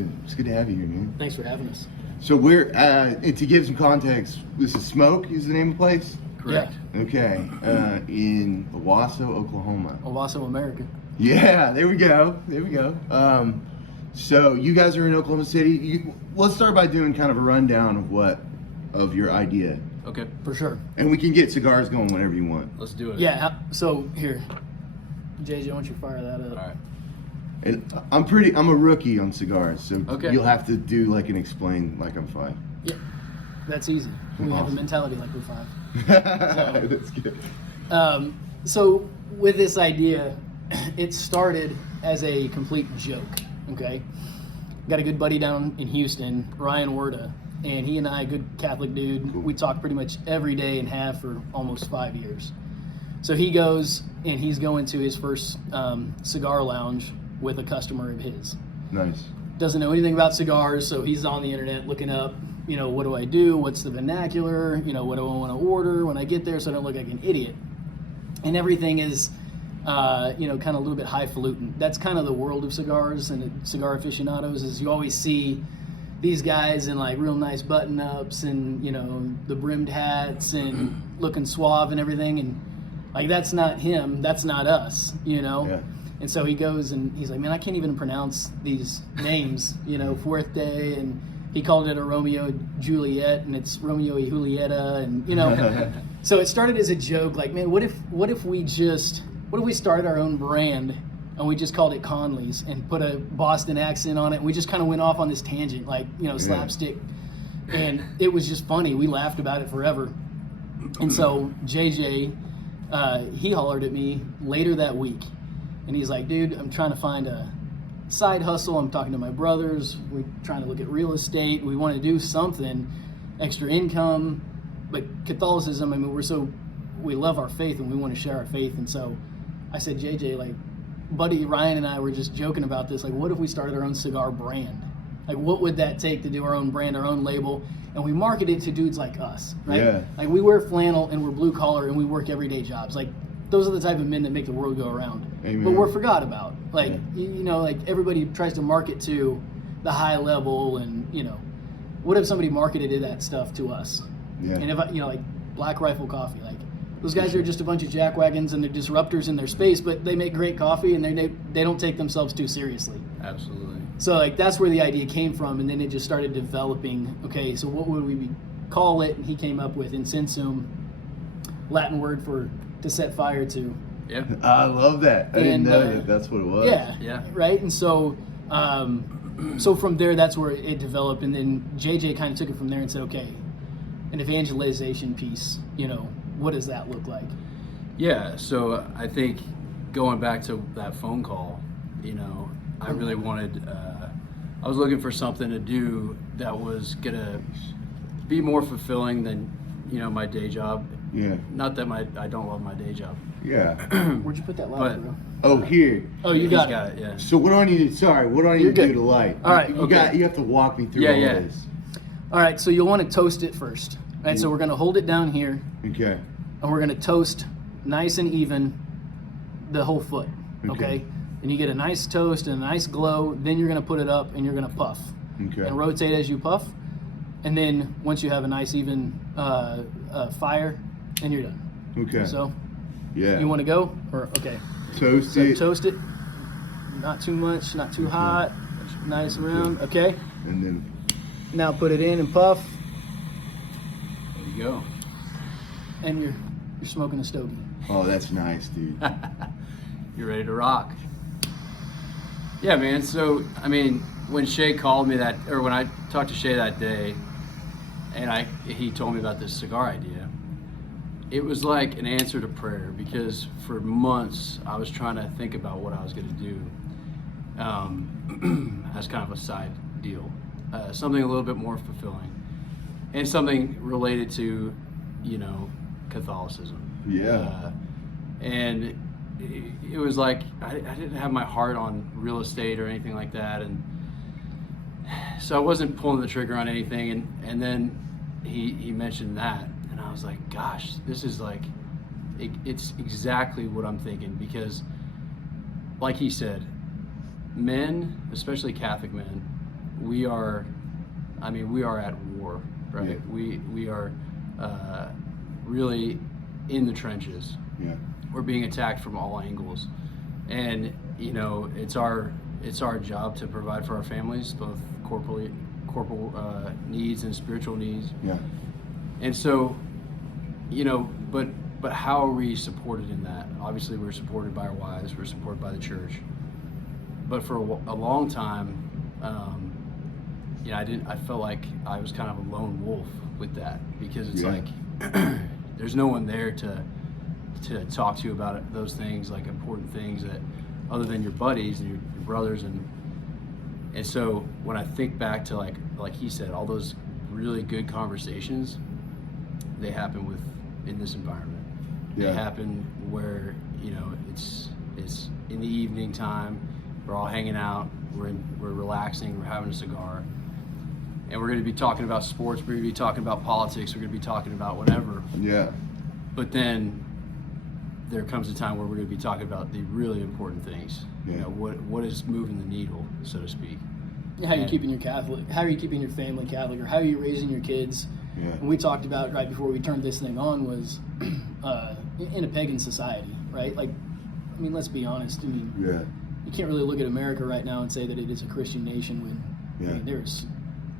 good. It's good to have you here, man. Thanks for having us. So we're, and to give some context, this is Smoke is the name of the place? Correct. Yeah. Okay. In Owasso, Oklahoma. Owasso, America. Yeah, there we go. There we go. So you guys are in Oklahoma City. Let's start by doing kind of a rundown of your idea. Okay. For sure. And we can get cigars going whenever you want. Let's do it. Yeah, so here. JJ, why don't you fire that up? All right. And I'm a rookie on cigars, so Okay. you'll have to do like an explain like I'm 5. Yeah, that's easy. We have a Awesome. mentality like we're 5. That's good. So with this idea, it started as a complete joke, okay? Got a good buddy down in Houston, Ryan Werda, and he and I, good Catholic dude, Cool. we talk pretty much every day and have for almost 5 years. So he goes and he's going to his first cigar lounge with a customer of his. Nice. Doesn't know anything about cigars, so he's on the internet looking up, what do I do? What's the vernacular? What do I want to order when I get there so I don't look like an idiot? And everything is, kind of a little bit highfalutin. That's kind of the world of cigars and cigar aficionados is you always see these guys in like real nice button-ups and, the brimmed hats and looking suave and everything. And like, that's not him. That's not us, Yeah. And so he goes and he's like, man, I can't even pronounce these names, Fuerte, and he called it a Romeo and Juliet, and it's Romeo y Julieta, and so it started as a joke, like, man, what if we started our own brand and we just called it Conley's and put a Boston accent on it, and we just kind of went off on this tangent, like, slapstick, and it was just funny. We laughed about it forever, and so JJ, he hollered at me later that week. And he's like, dude, I'm trying to find a side hustle. I'm talking to my brothers. We're trying to look at real estate. We want to do something, extra income. But Catholicism, we love our faith and we want to share our faith. And so I said, JJ, like, buddy Ryan and I were just joking about this. Like, what if we started our own cigar brand? Like, what would that take to do our own brand, our own label? And we market it to dudes like us, right? Yeah. Like, we wear flannel and we're blue collar and we work everyday jobs. Like, those are the type of men that make the world go around. Amen. But we're forgot about. Like, Yeah. like everybody tries to market to the high level, and what if somebody marketed that stuff to us? Yeah. And if like Black Rifle Coffee, like those guys are just a bunch of jackwagons and they're disruptors in their space, but they make great coffee and they don't take themselves too seriously. Absolutely. So like that's where the idea came from, and then it just started developing. Okay, so what would we call it? And he came up with Incensum, Latin word for to set fire to. Yeah. I love that. I didn't And, know that that's what it was. Yeah. Right. And so, so from there, that's where it developed. And then JJ kind of took it from there and said, okay, an evangelization piece, what does that look like? Yeah. So I think going back to that phone call, I really wanted, I was looking for something to do that was going to be more fulfilling than, my day job. Yeah. Not that I don't love my day job. Yeah. Where'd you put that louder, But- bro? Oh, here. Oh, you He's got got it. it. Yeah. So what do I need to You're do good. to light? All right, You okay. have to walk me through Yeah, all yeah. this. All right. So you'll want to toast it first. Right. So we're going to hold it down here, Okay. and we're going to toast nice and even the whole foot. Okay. And you get a nice toast and a nice glow. Then you're going to put it up and you're going to puff. Okay. And rotate as you puff, and then once you have a nice even fire, and you're done. Okay. So Yeah. you want to go, or okay? Toast So it. toast it, not too much, not too hot, nice and round. Okay. And then Now put it in and puff, There you go. and you're smoking a stogie. oh, that's nice, dude. You're ready to rock. Yeah, man. So, when Shea called me when I talked to Shea that day, and he told me about this cigar idea, it was like an answer to prayer, because for months I was trying to think about what I was going to do as kind of a side deal, something a little bit more fulfilling, and something related to, Catholicism. Yeah. And it was like I didn't have my heart on real estate or anything like that, and so I wasn't pulling the trigger on anything. And then he mentioned that, and I was like, gosh, this is like it's exactly what I'm thinking, because like he said, men, especially Catholic men, we are at war, right? Yeah. We are really in the trenches. Yeah. We're being attacked from all angles, and it's our job to provide for our families, both corporal needs and spiritual needs. Yeah. And so, but how are we supported in that? Obviously, we're supported by our wives, we're supported by the church. But for a long time, I felt like I was kind of a lone wolf with that, because it's like there's no one there to talk to you about those things, like important things, that other than your buddies and your brothers, and so when I think back to like he said, all those really good conversations, they happen in this environment. Yeah. They happen where it's in the evening time, we're all hanging out, we're relaxing, we're having a cigar, and we're going to be talking about sports, we're going to be talking about politics, we're going to be talking about whatever. Yeah. But then there comes a time where we're going to be talking about the really important things. Yeah. What is moving the needle, so to speak. How are you keeping your Catholic? How are you keeping your family Catholic, or how are you raising your kids? Yeah. And we talked about right before we turned this thing on was in a pagan society, right? Like, I mean, let's be honest. I mean, Yeah. you can't really look at America right now and say that it is a Christian nation when I mean, there's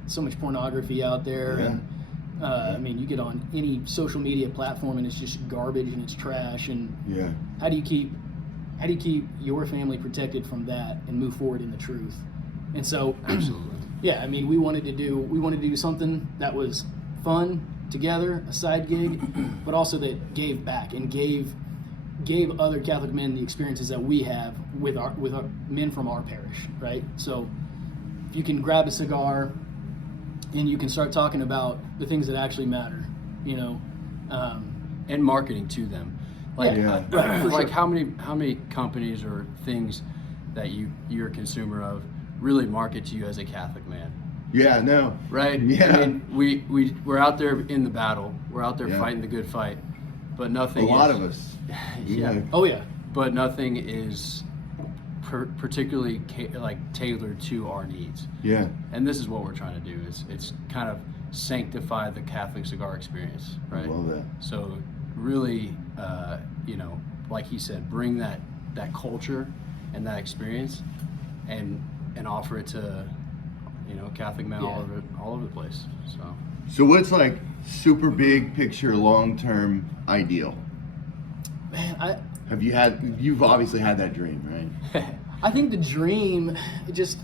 so much pornography out there. Yeah. And I mean, you get on any social media platform and it's just garbage and it's trash. And Yeah. how do you keep your family protected from that and move forward in the truth? And so, Absolutely. yeah, I mean, we wanted to do something that was fun together, a side gig, but also that gave back and gave other Catholic men the experiences that we have with our men from our parish, right? So if you can grab a cigar and you can start talking about the things that actually matter, And marketing to them. Like, Yeah. Right, for like sure. how many companies or things that you're a consumer of really market to you as a Catholic man? Yeah. No. Right? Yeah. I mean, we're out there in the battle. We're out there Yeah. fighting the good fight. But A nothing lot is, of us. Yeah. Oh yeah, But nothing is particularly tailored to our needs. Yeah. And this is what we're trying to do. It's kind of sanctify the Catholic cigar experience, right? I love that. So really, like he said, bring that culture and that experience, and offer it to Catholic men all over the place. So what's like super big picture, long term ideal? man, You've obviously had that dream, right? I think the dream, just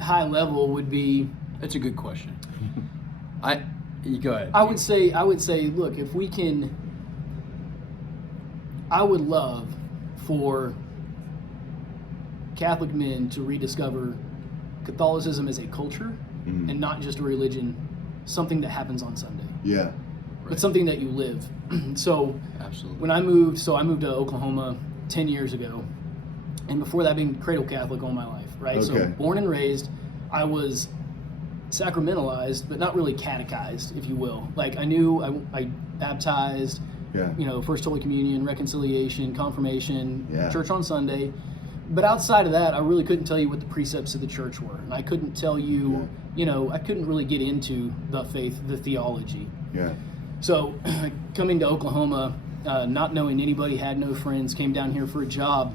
high level, would be. It's a good question. You go ahead. I would say, look, if we can, I would love for Catholic men to rediscover Catholicism as a culture and not just a religion, something that happens on Sunday, Yeah. but something that you live. So Absolutely. when I moved to Oklahoma 10 years ago, and before that being cradle Catholic all my life, right? So Okay. born and raised, I was sacramentalized, but not really catechized, if you will. Like I baptized, Yeah. First Holy Communion, reconciliation, confirmation, Yeah. church on Sunday. But outside of that, I really couldn't tell you what the precepts of the church were. And I couldn't tell you, I couldn't really get into the faith, the theology. Yeah. So coming to Oklahoma, not knowing anybody, had no friends, came down here for a job.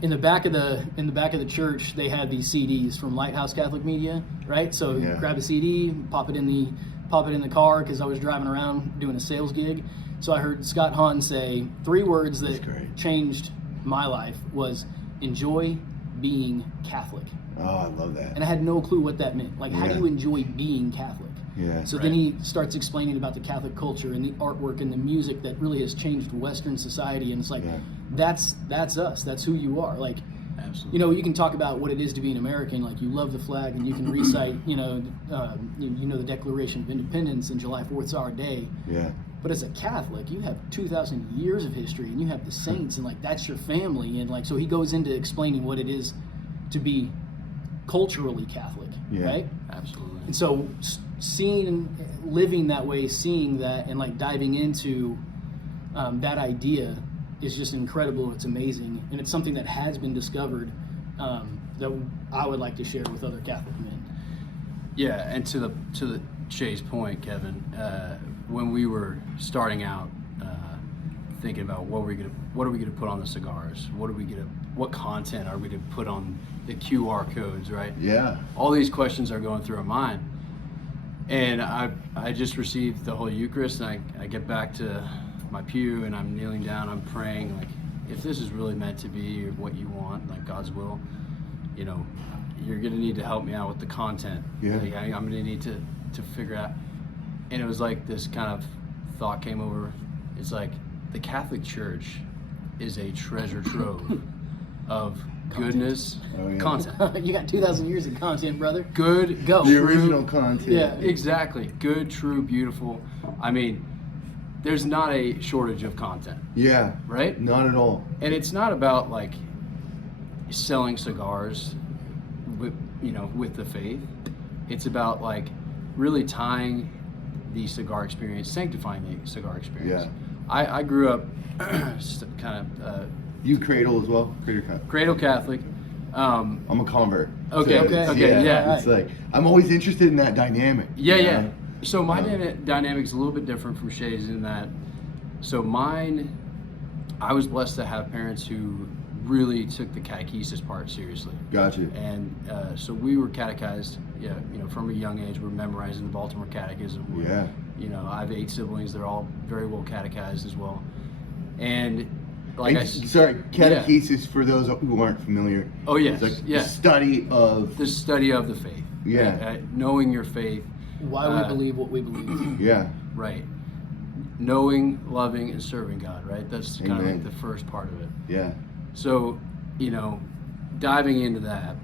In the back of the church, they had these CDs from Lighthouse Catholic Media, right? So Yeah. grab a CD, pop it in the car, because I was driving around doing a sales gig. So I heard Scott Hahn say 3 words that That's great. changed my life: was enjoy being Catholic. Oh, I love that. And I had no clue what that meant. Like, how do Yeah. you enjoy being Catholic? Yeah. So Right. then he starts explaining about the Catholic culture and the artwork and the music that really has changed Western society. And it's like, Yeah. that's us. That's who you are. Like, Absolutely. you can talk about what it is to be an American. Like, you love the flag and you can recite, the Declaration of Independence, and July 4th is our day. Yeah. But as a Catholic, you have 2,000 years of history, and you have the saints, and like that's your family. And like, so he goes into explaining what it is to be culturally Catholic, Yeah. right? Absolutely. And so living that way, seeing that, and like diving into that idea is just incredible. It's amazing, and it's something that has been discovered that I would like to share with other Catholic men. Yeah, and to the Shay's point, Kevin, when we were starting out, thinking about what are we gonna put on the cigars? What content are we gonna put on the QR codes, right? Yeah. All these questions are going through our mind. And I just received the whole Eucharist, and I get back to my pew, and I'm kneeling down, I'm praying, like, if this is really meant to be what you want, like God's will, you know, you're gonna need to help me out with the content. Yeah. Like, I'm gonna need to figure out. And it was like this kind of thought came over. It's like the Catholic Church is a treasure trove of goodness, content. You got 2,000 years of content, brother. Good, go. The true, original content. Yeah. Exactly. Good, true, beautiful. I mean, there's not a shortage of content. Yeah. Right? Not at all. And it's not about like selling cigars with the faith. It's about like really tying the cigar experience, sanctifying the cigar experience. Yeah. I grew up kind of You cradle as well? cradle Catholic. I'm a convert. Okay, yeah. It's like, I'm always interested in that dynamic. Yeah, you yeah. know? So my dynamic's a little bit different from Shay's in that. So mine, I was blessed to have parents who really took the catechesis part seriously. Gotcha. And so we were catechized, from a young age. We're memorizing the Baltimore Catechism. Yeah. I have 8 siblings. They're all very well catechized as well. And catechesis for those who aren't familiar. Oh yes, It's like yeah. the study of the faith. Yeah. Right? Knowing your faith. Why we believe what we believe. Yeah. Right. Knowing, loving, and serving God. Right. That's kind of Amen. like the first part of it. Yeah. So, diving into that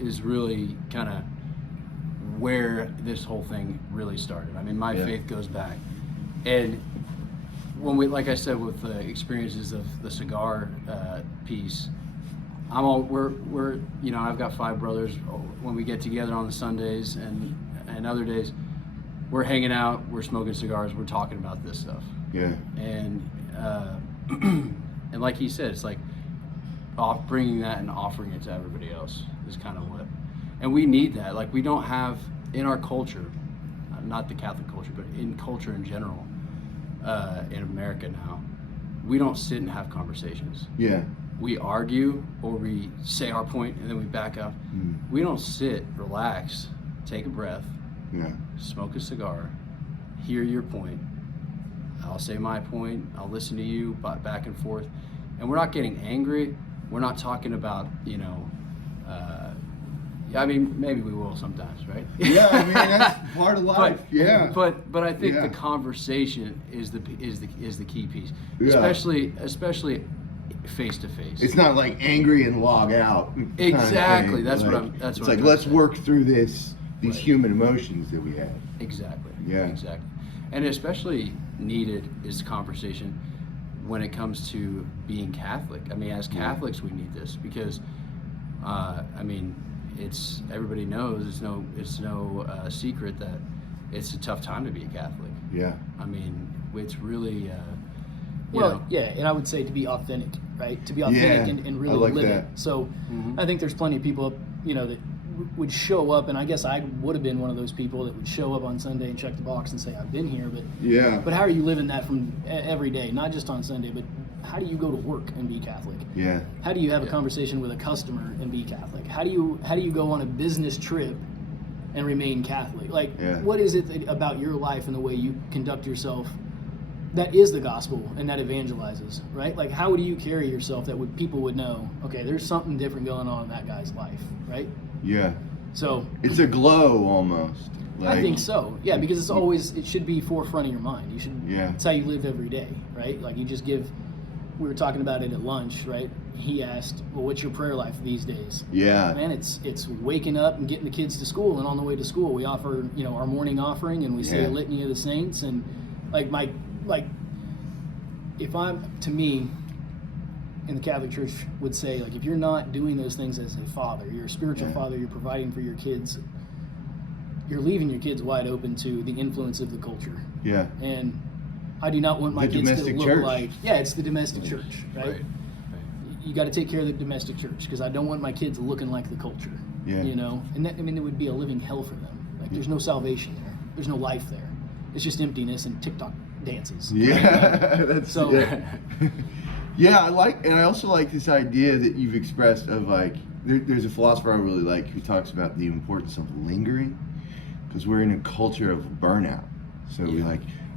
is really kind of where this whole thing really started. I mean, my faith goes back, and when like I said, with the experiences of the cigar piece, we're I've got 5 brothers. When we get together on the Sundays and other days, we're hanging out, we're smoking cigars, we're talking about this stuff. Yeah. And and like he said, it's like bringing that and offering it to everybody else is kind of what, and we need that. Like, we don't have in our culture, not the Catholic culture, but in culture in general, in America now, we don't sit and have conversations. Yeah. We argue, or we say our point and then we back up. We don't sit, relax, take a breath, smoke a cigar, hear your point. I'll say my point, I'll listen to you, back and forth. And we're not getting angry. We're not talking about, I mean, maybe we will sometimes, right? Yeah, I mean, that's part of life. But I think the conversation is the key piece, especially face to face. It's not like angry and log out. Exactly. That's like, what I'm. That's it's what like, I'm let's work through these human emotions that we have. Exactly. Yeah. Exactly. And especially needed is conversation when it comes to being Catholic. I mean, as Catholics, we need this because, it's everybody knows it's no secret that it's a tough time to be a Catholic. Yeah. I mean, it's really. And I would say to be authentic, right? To be authentic and really live it. So I think there's plenty of people, that would show up, and I guess I would have been one of those people that would show up on Sunday and check the box and say, I've been here, but how are you living that from every day? Not just on Sunday, but how do you go to work and be Catholic? Yeah. How do you have a conversation with a customer and be Catholic? How do you go on a business trip and remain Catholic? Like, what is it about your life and the way you conduct yourself that is the gospel and that evangelizes, right? Like, how do you carry yourself that people would know, okay, there's something different going on in that guy's life, right? Yeah. So it's a glow almost. I think so. Yeah, because it should be forefront of your mind. You should. Yeah. It's how you live every day, right? Like, you just give. We were talking about it at lunch, right? He asked, "Well, what's your prayer life these days?" Yeah. Man, it's waking up and getting the kids to school, and on the way to school, we offer our morning offering, and we say a litany of the saints, and if I'm to me. In the Catholic Church would say, like, if you're not doing those things as a father, you're a spiritual father, you're providing for your kids, you're leaving your kids wide open to the influence of the culture. Yeah. And I do not want my kids to look church. like, it's the domestic church, right? you got to take care of the domestic church, because I don't want my kids looking like the culture. Yeah. You know, and that, I mean, it would be a living hell for them. Like, there's no salvation there. There's no life there. It's just emptiness and TikTok dances. Yeah, that's So- Yeah, I also like this idea that you've expressed of like, there's a philosopher I really like who talks about the importance of lingering, because we're in a culture of burnout. So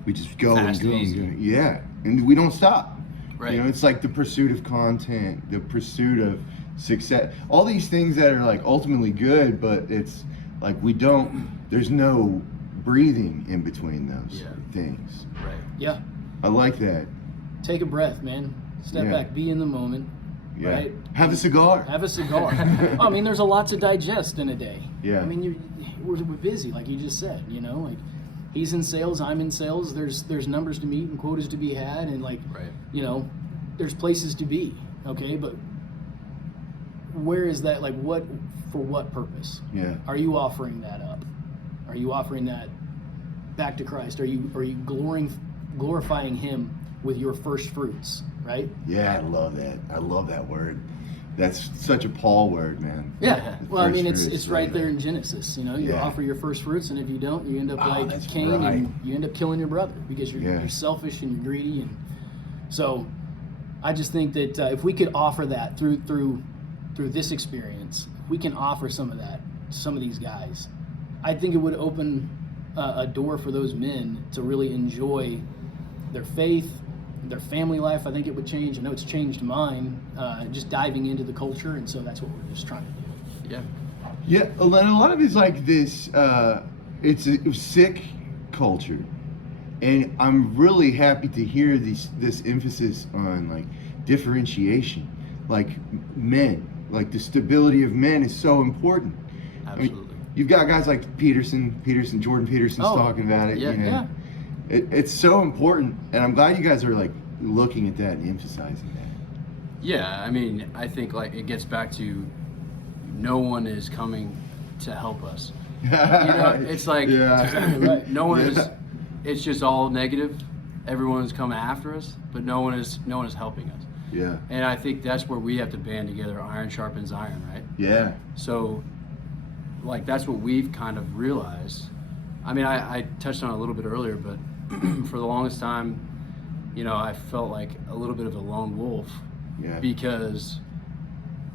we just go Fast and go and and easy. go. Yeah, and we don't stop. Right. You know, it's like the pursuit of content, the pursuit of success, all these things that are like ultimately good, but it's like there's no breathing in between those things. Right. Yeah. I like that. Take a breath, man. Step back. Be in the moment. Yeah. Right? Have a cigar. Have a cigar. I mean, there's a lot to digest in a day. Yeah. I mean, we're busy, like you just said. You know, like he's in sales, I'm in sales. There's numbers to meet and quotas to be had, and like, you know, there's places to be. Okay, but where is that? Like, for what purpose? Yeah. Are you offering that up? Are you offering that back to Christ? Are you glorifying Him with your first fruits? Right? Yeah, I love that. I love that word. That's such a Paul word, man. Yeah. The Well, I first mean, fruits, it's right there in Genesis. You know, you Yeah. offer your first fruits, and if you don't, you end up like that's Cain, right. and you end up killing your brother because you're selfish and you're greedy. And so, I just think that if we could offer that through this experience, if we can offer some of that to some of these guys, I think it would open a door for those men to really enjoy their faith, their family life. I think it would change. I know it's changed mine, just diving into the culture, and so that's what we're just trying to do. Yeah. Yeah, and a lot of it's like this, it's a sick culture. And I'm really happy to hear this emphasis on like differentiation. Like men, like the stability of men is so important. Absolutely. I mean, you've got guys like Jordan Peterson's talking about it. Yeah, you know. yeah. It's so important, and I'm glad you guys are like looking at that and emphasizing that. Yeah, I mean, I think like it gets back to no one is coming to help us. You know, it's like Right. no one is. It's just all negative. Everyone is coming after us, but no one is helping us. Yeah. And I think that's where we have to band together. Iron sharpens iron, right? Yeah. So, like, that's what we've kind of realized. I mean, I touched on it a little bit earlier, but for the longest time, you know, I felt like a little bit of a lone wolf because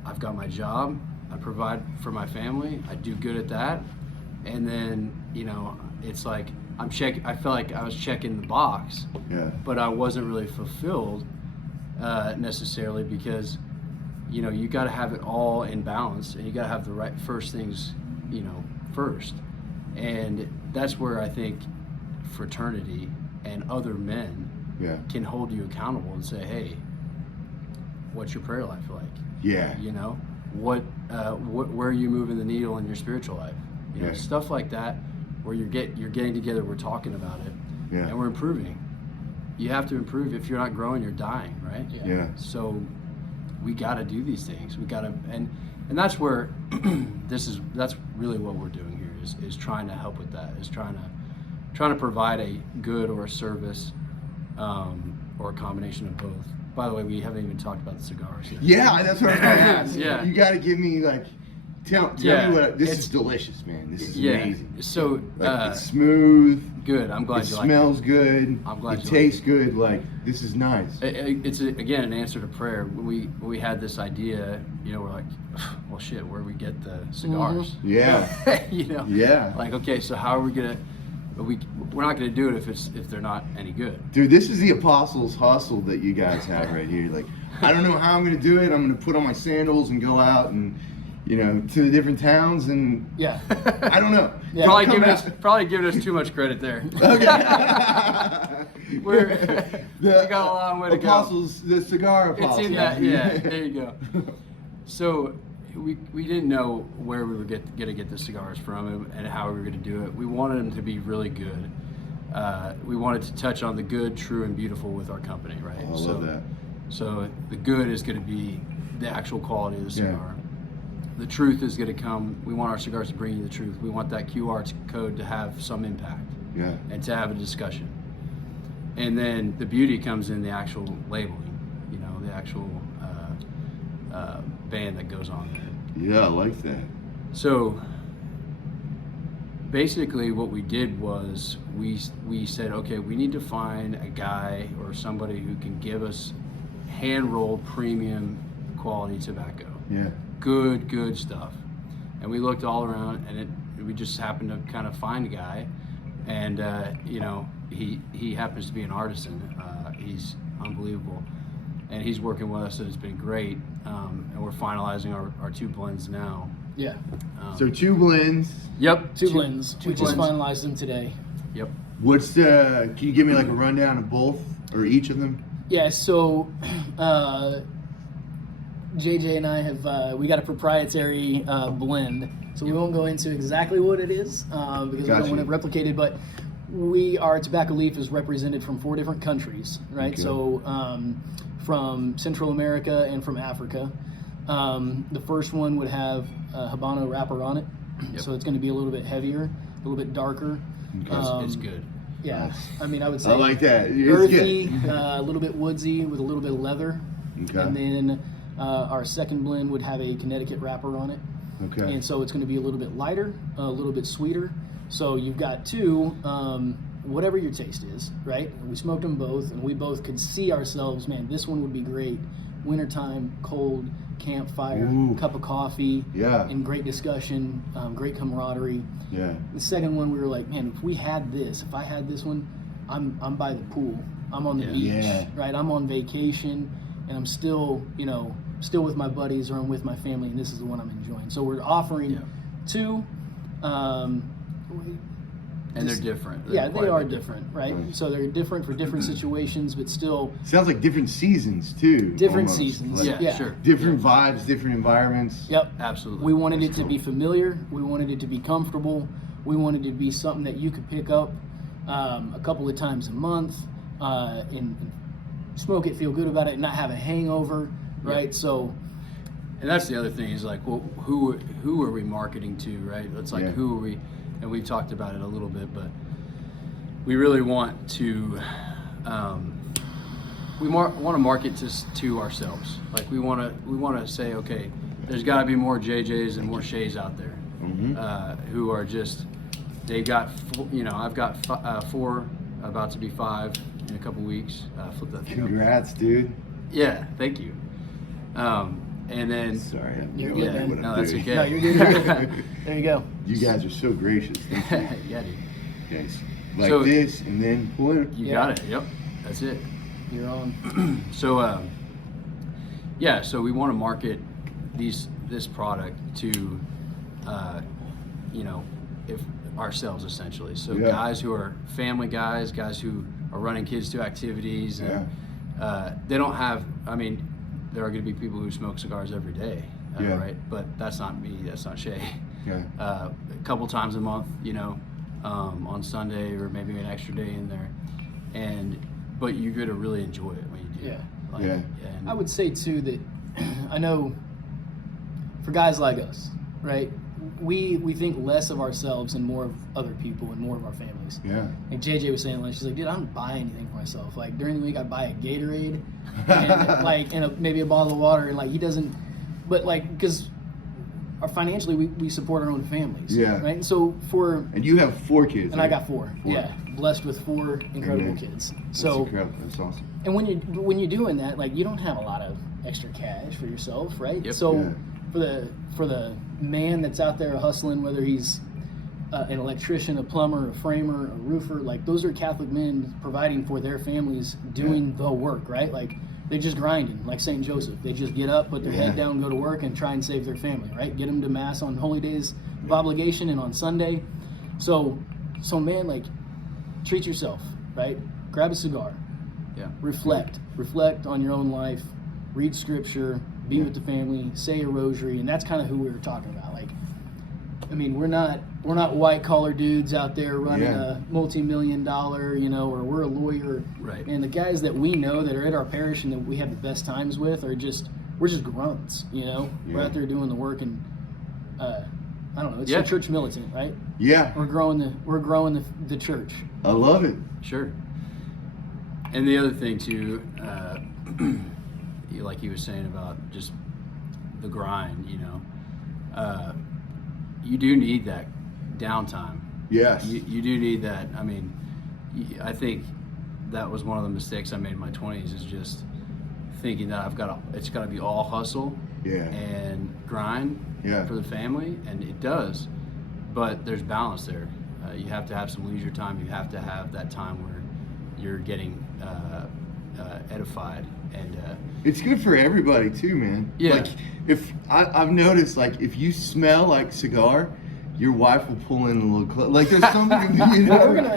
I've got my job, I provide for my family, I do good at that, and then, you know, it's like I felt like I was checking the box, but I wasn't really fulfilled necessarily, because, you know, you got to have it all in balance, and you got to have the right first things, you know, first. And that's where I think fraternity and other men can hold you accountable and say, hey, what's your prayer life like? Yeah. You know, where are you moving the needle in your spiritual life? You know, stuff like that, where you're getting together, we're talking about it, and we're improving. You have to improve. If you're not growing, you're dying, right? Yeah. So we got to do these things. We got to, and that's where that's really what we're doing here is trying to help with that. Is trying to provide a good or a service, or a combination of both. By the way, we haven't even talked about the cigars yet. Yeah, that's what I was going to ask. Yeah. You got to give me like, tell me what. This is delicious, man. This is amazing. So Like, it's smooth. good. I'm glad It you like it. smells good. I'm glad it you tastes good. Like, this is nice. It's again an answer to prayer. When we had this idea, you know, we're like, well, shit, where do we get the cigars? Yeah. You know. Yeah. Like, okay, so how are we gonna? We're not gonna do it if they're not any good. Dude, this is the apostles' hustle that you guys have right here. Like, I don't know how I'm going to do it. I'm going to put on my sandals and go out and, you know, to the different towns and I don't know. Yeah. Probably giving us too much credit there. Okay. we got a long way to go. Apostles, the cigar apostles. It's in that, yeah. There you go. So we didn't know where we were going to get the cigars from and how we were going to do it. We wanted them to be really good. We wanted to touch on the good, true, and beautiful with our company, right? Oh, I love that. So the good is going to be the actual quality of the cigar. The truth is going to come. We want our cigars to bring you the truth. We want that QR code to have some impact and to have a discussion. And then the beauty comes in the actual labeling, you know, the actual band that goes on there. Yeah, I like that. So basically what we did was we said, okay, we need to find a guy or somebody who can give us hand-rolled premium quality tobacco. Yeah. Good stuff. And we looked all around, and we just happened to kind of find a guy, and you know, he happens to be an artisan. He's unbelievable, and he's working with us, and it's been great. And we're finalizing our 2 blends now. Yeah. So 2 blends. Yep. Two blends. We just blends. finalized them today. Yep. What's the? Can you give me like a rundown of both or each of them? Yeah, so JJ and I have we got a proprietary blend, so we won't go into exactly what it is because we don't want it replicated. But our tobacco leaf is represented from 4 different countries, right? Okay. So from Central America and from Africa. The first one would have a Habano wrapper on it, so it's going to be a little bit heavier, a little bit darker. Okay. It's good. Yeah, Nice. I mean, I would say I like that. It's earthy, good. a little bit woodsy with a little bit of leather. Okay. And then our second blend would have a Connecticut wrapper on it. Okay. And so it's going to be a little bit lighter, a little bit sweeter. So you've got 2, whatever your taste is, right? And we smoked them both, and we both could see ourselves, man, this one would be great. Wintertime, cold, campfire, Ooh. cup of coffee, Yeah. and great discussion, great camaraderie. Yeah. The second one, we were like, man, if I had this one, I'm by the pool. I'm on the beach, Yeah. right? I'm on vacation, and I'm still, still with my buddies or I'm with my family, and this is the one I'm enjoying. So we're offering 2. And they're different. Yeah, They're they quite a are bit different, right? Right. So they're different for different situations, but still Sounds like different seasons too. different almost. seasons. Like Yeah, Yeah. sure. Different vibes, different environments. Yep. Absolutely. We wanted That's it to be cool. familiar. We wanted it to be comfortable. We wanted it to be something that you could pick up a couple of times a month and smoke it, feel good about it, and not have a hangover, right? Yep. So, And that's the other thing is like, well, who are we marketing to, right? It's like, Yeah. who are we? And we've talked about it a little bit, but we really want to, want to market to ourselves. Like we want to say, okay, there's got to be more JJs and more Shays out there who are just, they've got, I've got 4, about to be 5 in a couple weeks. Flip that thing up. Congrats, dude. Yeah, thank you. And then, Sorry, I'm You're yelling good, at man. what I'm No, that's doing. okay. no, you're good. You're good. There you go. You guys are so gracious. Thank you. yeah, dude. Guys, like So- this, and then pull it. You Yeah. got it. Yep, that's it. You're on. So, so we want to market this product to, if ourselves essentially. So Yeah. guys who are family guys who are running kids to activities, and they don't have. I mean, there are going to be people who smoke cigars every day, Yeah. right? But that's not me. That's not Shay. Yeah. A couple times a month, on Sunday or maybe an extra day in there, but you're going to really enjoy it when you do. Yeah. Like, Yeah. And I would say too that I know for guys like us, right? We think less of ourselves and more of other people and more of our families. Yeah. Like JJ was saying, like she's like, dude, I don't buy anything for myself. Like during the week, I buy a Gatorade and maybe a bottle of water, and like he doesn't. But like because financially we support our own families. Yeah. Right. And so And you have 4 kids. and I right? got 4. Yeah. Blessed with 4 incredible Amen. kids. That's So. incredible. That's awesome. And when you're doing that, like you don't have a lot of extra cash for yourself, right? Yep. So Yeah. for the man that's out there hustling, whether he's an electrician, a plumber, a framer, a roofer, like those are Catholic men providing for their families, doing the work, right? Like they're just grinding, like St. Joseph. They just get up, put their head down, go to work, and try and save their family, right? Get them to mass on holy days of obligation and on Sunday. So man, like treat yourself, right? Grab a cigar. yeah. Reflect on your own life, read scripture, be with the family, say a rosary, and that's kind of who we were talking about. Like, I mean, we're not white collar dudes out there running a multi-million-dollar, or we're a lawyer. Right. And the guys that we know that are at our parish and that we have the best times with we're just grunts, We're Yeah. out there doing the work, and I don't know, it's Yeah. the church militant, right? Yeah. We're growing the church. I love it. Sure. And the other thing too, like he was saying about just the grind, you do need that downtime. Yes. You do need that. I mean, I think that was one of the mistakes I made in my 20s, is just thinking that it's got to be all hustle and grind for the family, and it does, but there's balance there. You have to have some leisure time. You have to have that time where you're getting edified, and it's good for everybody too, man. Yeah. Like I've noticed, like if you smell like cigar, your wife will pull in a little close. Like there's something, Well, we're gonna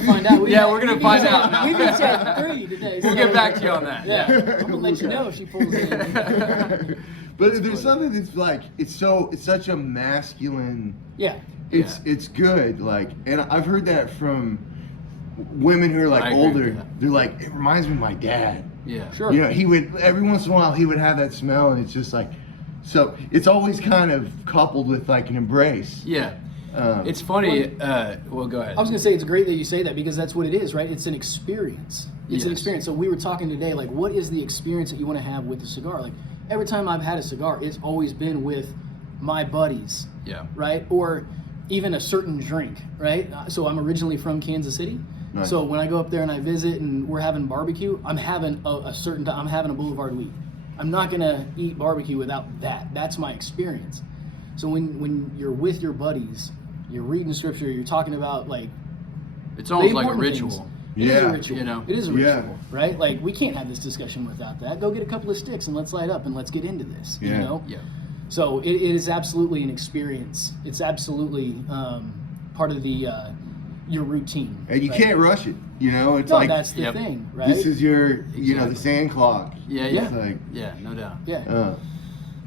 find out. we're gonna find out. We've been chatting 3 today. We'll get back to you on that. Yeah, I'm gonna let you know if she pulls in. But there's something that's like it's such a masculine. Yeah. It's good. Like, and I've heard that from women who are like I agree older. with that. They're like, it reminds me of my dad. Yeah. Sure. He would every once in a while he would have that smell, and it's just like, so it's always kind of coupled with like an embrace. Yeah. It's funny. Well, go ahead. I was gonna say it's great that you say that, because that's what it is, right? It's an experience. It's an Yes. experience. So we were talking today, like, what is the experience that you want to have with a cigar? Like, every time I've had a cigar, it's always been with my buddies, Yeah. right? Or even a certain drink, right? So I'm originally from Kansas City. Nice. So when I go up there and I visit and we're having barbecue, I'm having I'm having a Boulevard Wheat. I'm not gonna eat barbecue without that. That's my experience. So when you're with your buddies, you're reading scripture, you're talking about like It's almost the like a important ritual. things. It is a Yeah. ritual. It is a Yeah. ritual, right? Like, we can't have this discussion without that. Go get a couple of sticks and let's light up and let's get into this. You Yeah. know. Yeah. So it is absolutely an experience. It's absolutely part of the your routine. And you right? can't rush it. It's No, like that's the Yep. thing, right? this is your the Exactly. sand clock. Yeah. Yeah. It's like Yeah. No doubt. yeah.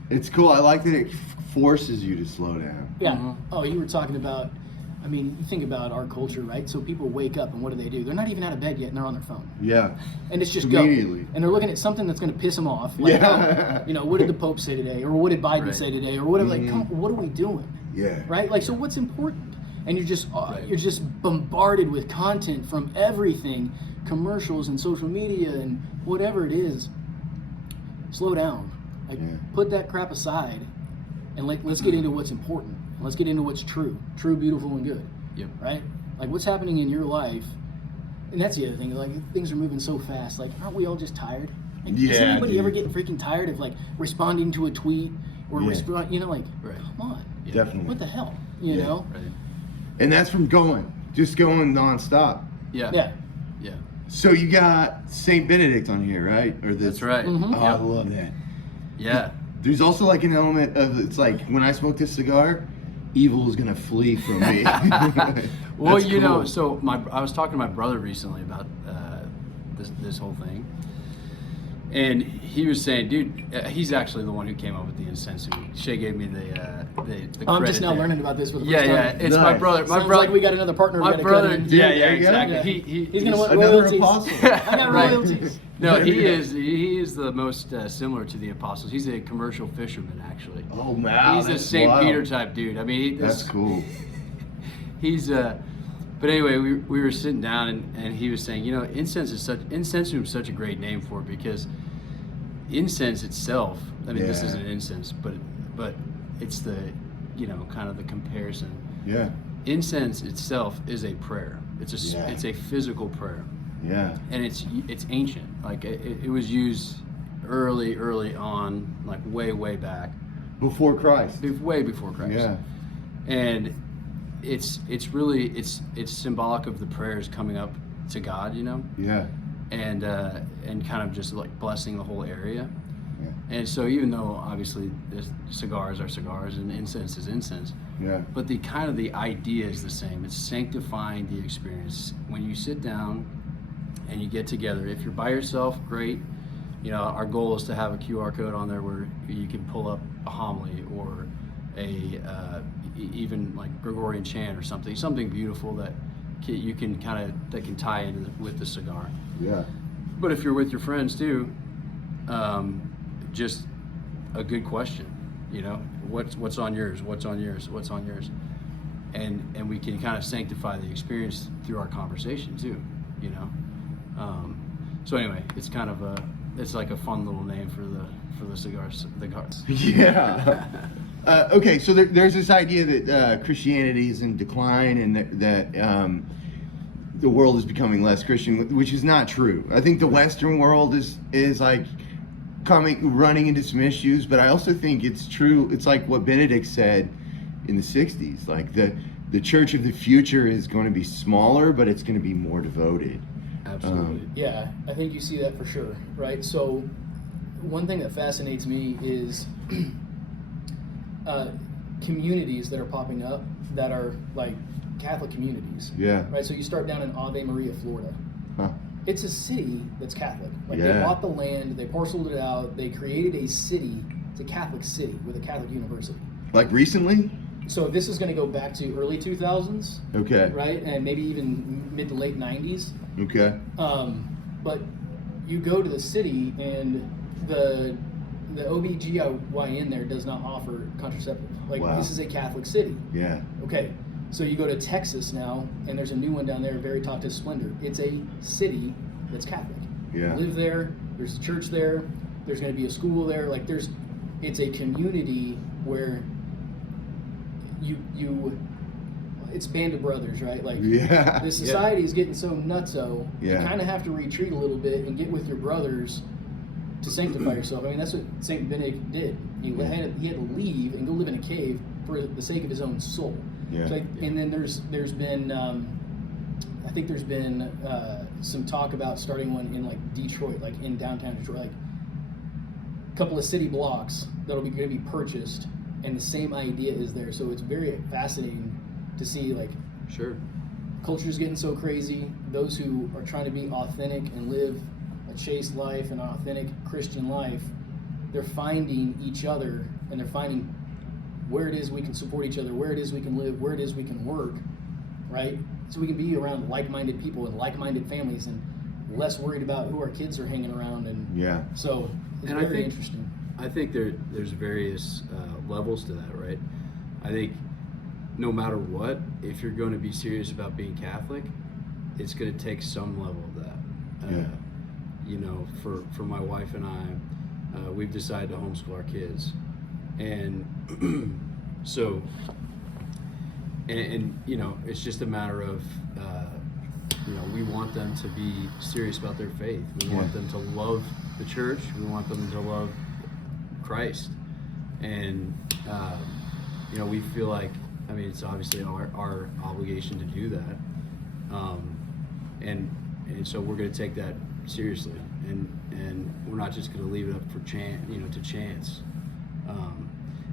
it's cool. I like that it forces you to slow down. Yeah. Mhm. Oh, you were talking about. I mean, you think about our culture, right? So people wake up and what do? They're not even out of bed yet, and they're on their phone, Yeah. and it's just Immediately. go. And they're looking at something that's going to piss them off. Like, Yeah. what did the Pope say today, or what did Biden Right. say today, or whatever? Like, Mhm. come, what are we doing? Yeah. Right? Like, so what's important? And you're just Right. you're just bombarded with content from everything, commercials and social media and whatever it is. Slow down. Like, Yeah. put that crap aside, and let's get into what's important. Let's get into what's true, beautiful, and good. Yep. Right? Like, what's happening in your life? And that's the other thing. Like, things are moving so fast. Like, aren't we all just tired? Like, does Yeah, anybody dude. ever get freaking tired of like responding to a tweet or Yeah. respond? Like, Right. come on, Yeah. Definitely. what the hell? You Yeah. know? Right. And that's from just going nonstop. Yeah. Yeah. Yeah. So you got Saint Benedict on here, right? Or That's right. Mhm. Oh, I love that. Yeah. There's also like an element of, it's like when I smoke this cigar, evil is gonna flee from me. Well, That's cool. so I was talking to my brother recently about this whole thing, and he was saying, dude, he's actually the one who came up with the Incensum. Shea gave me the I'm credit just now there. learning about this for the Yeah, first yeah, time. it's my Nice. brother. My Sounds brother. like we got another partner. My we gotta brother. cut in. Yeah, There yeah, you go. exactly. Yeah. He's gonna want Another royalties. apostle. I got Right. royalties. No, he is the most similar to the apostles. He's a commercial fisherman, actually. Oh man, He's a St. Peter type dude. I mean, That's cool. He's but anyway, we were sitting down and he was saying, Incensum is such a great name for it, because incense itself, I mean, this Yeah. isn't incense, but it's the, kind of the comparison. Yeah, Incense itself is a prayer. It's a physical prayer, yeah, and it's ancient. Like it was used early on, like way back, before Christ. way before Christ. Yeah, And it's really it's symbolic of the prayers coming up to God, yeah, and kind of just like blessing the whole area. yeah, And so even though obviously cigars are cigars and incense is incense, yeah, but the idea is the same. It's sanctifying the experience. When you sit down and you get together, if you're by yourself, great. Our goal is to have a QR code on there where you can pull up a homily or even like Gregorian chant or something beautiful that you can that can tie in with the cigar. yeah, But if you're with your friends too, just a good question, what's on yours, what's on yours, what's on yours, and we can kind of sanctify the experience through our conversation too, So anyway, it's kind of it's like a fun little name for the cigars. The cigars. Yeah. Okay, so there's this idea that Christianity is in decline and that the world is becoming less Christian, which is not true. I think the Western world is like running into some issues, but I also think it's true. It's like what Benedict said in the 60s, like the church of the future is going to be smaller, but it's going to be more devoted. Absolutely. Yeah, I think you see that for sure, right? So one thing that fascinates me is communities that are popping up that are like Catholic communities. Yeah. Right. So you start down in Ave Maria, Florida. Huh. It's a city that's Catholic. Like Yeah. they bought the land, they parceled it out, they created a city. It's a Catholic city with a Catholic university. Like recently? So this is going to go back to early 2000s, Okay. right, and maybe even mid to late 90s. Okay. But you go to the city and the OBGYN there does not offer contraceptive. Like Wow. this is a Catholic city. Yeah. Okay, so you go to Texas now, and there's a new one down there, Veritatis Splendor. It's a city that's Catholic. Yeah. You live there. There's a church there. There's going to be a school there. Like it's a community where it's band of brothers, right? Like Yeah. the society is getting so nutso. Yeah. You kind of have to retreat a little bit and get with your brothers to sanctify yourself. I mean, that's what Saint Benedict did. He had to leave and go live in a cave for the sake of his own soul. Yeah. So, and then there's been I think there's been some talk about starting one in like Detroit, like in downtown Detroit, like a couple of city blocks that'll be going to be purchased, and the same idea is there. So it's very fascinating to see like Sure. culture's getting so crazy. Those who are trying to be authentic and live a chaste life and an authentic Christian life, they're finding each other and they're finding where it is we can support each other, where it is we can live, where it is we can work, right? So we can be around like-minded people and like-minded families and less worried about who our kids are hanging around. And Yeah. so it's And I very think- interesting. I think there's various levels to that, right? I think no matter what, if you're going to be serious about being Catholic, it's going to take some level of that. Yeah. You know, for my wife and I, we've decided to homeschool our kids, and so, and you know, it's just a matter of, you know, we want them to be serious about their faith. We want them to love the church. We want them to love Christ, and you know, we feel like, I mean, it's obviously our obligation to do that, and so we're going to take that seriously, and we're not just going to leave it up for chance,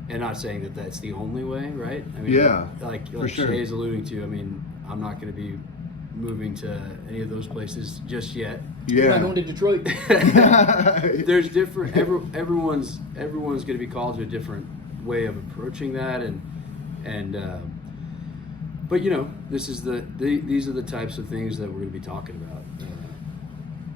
and not saying that that's the only way, right? I mean, Yeah, like for sure. Shea is alluding to. I mean, I'm not going to be moving to any of those places just yet. We're not Yeah. going to Detroit. There's different. Everyone's going to be called to a different way of approaching that, and but you know, these are the types of things that we're going to be talking about.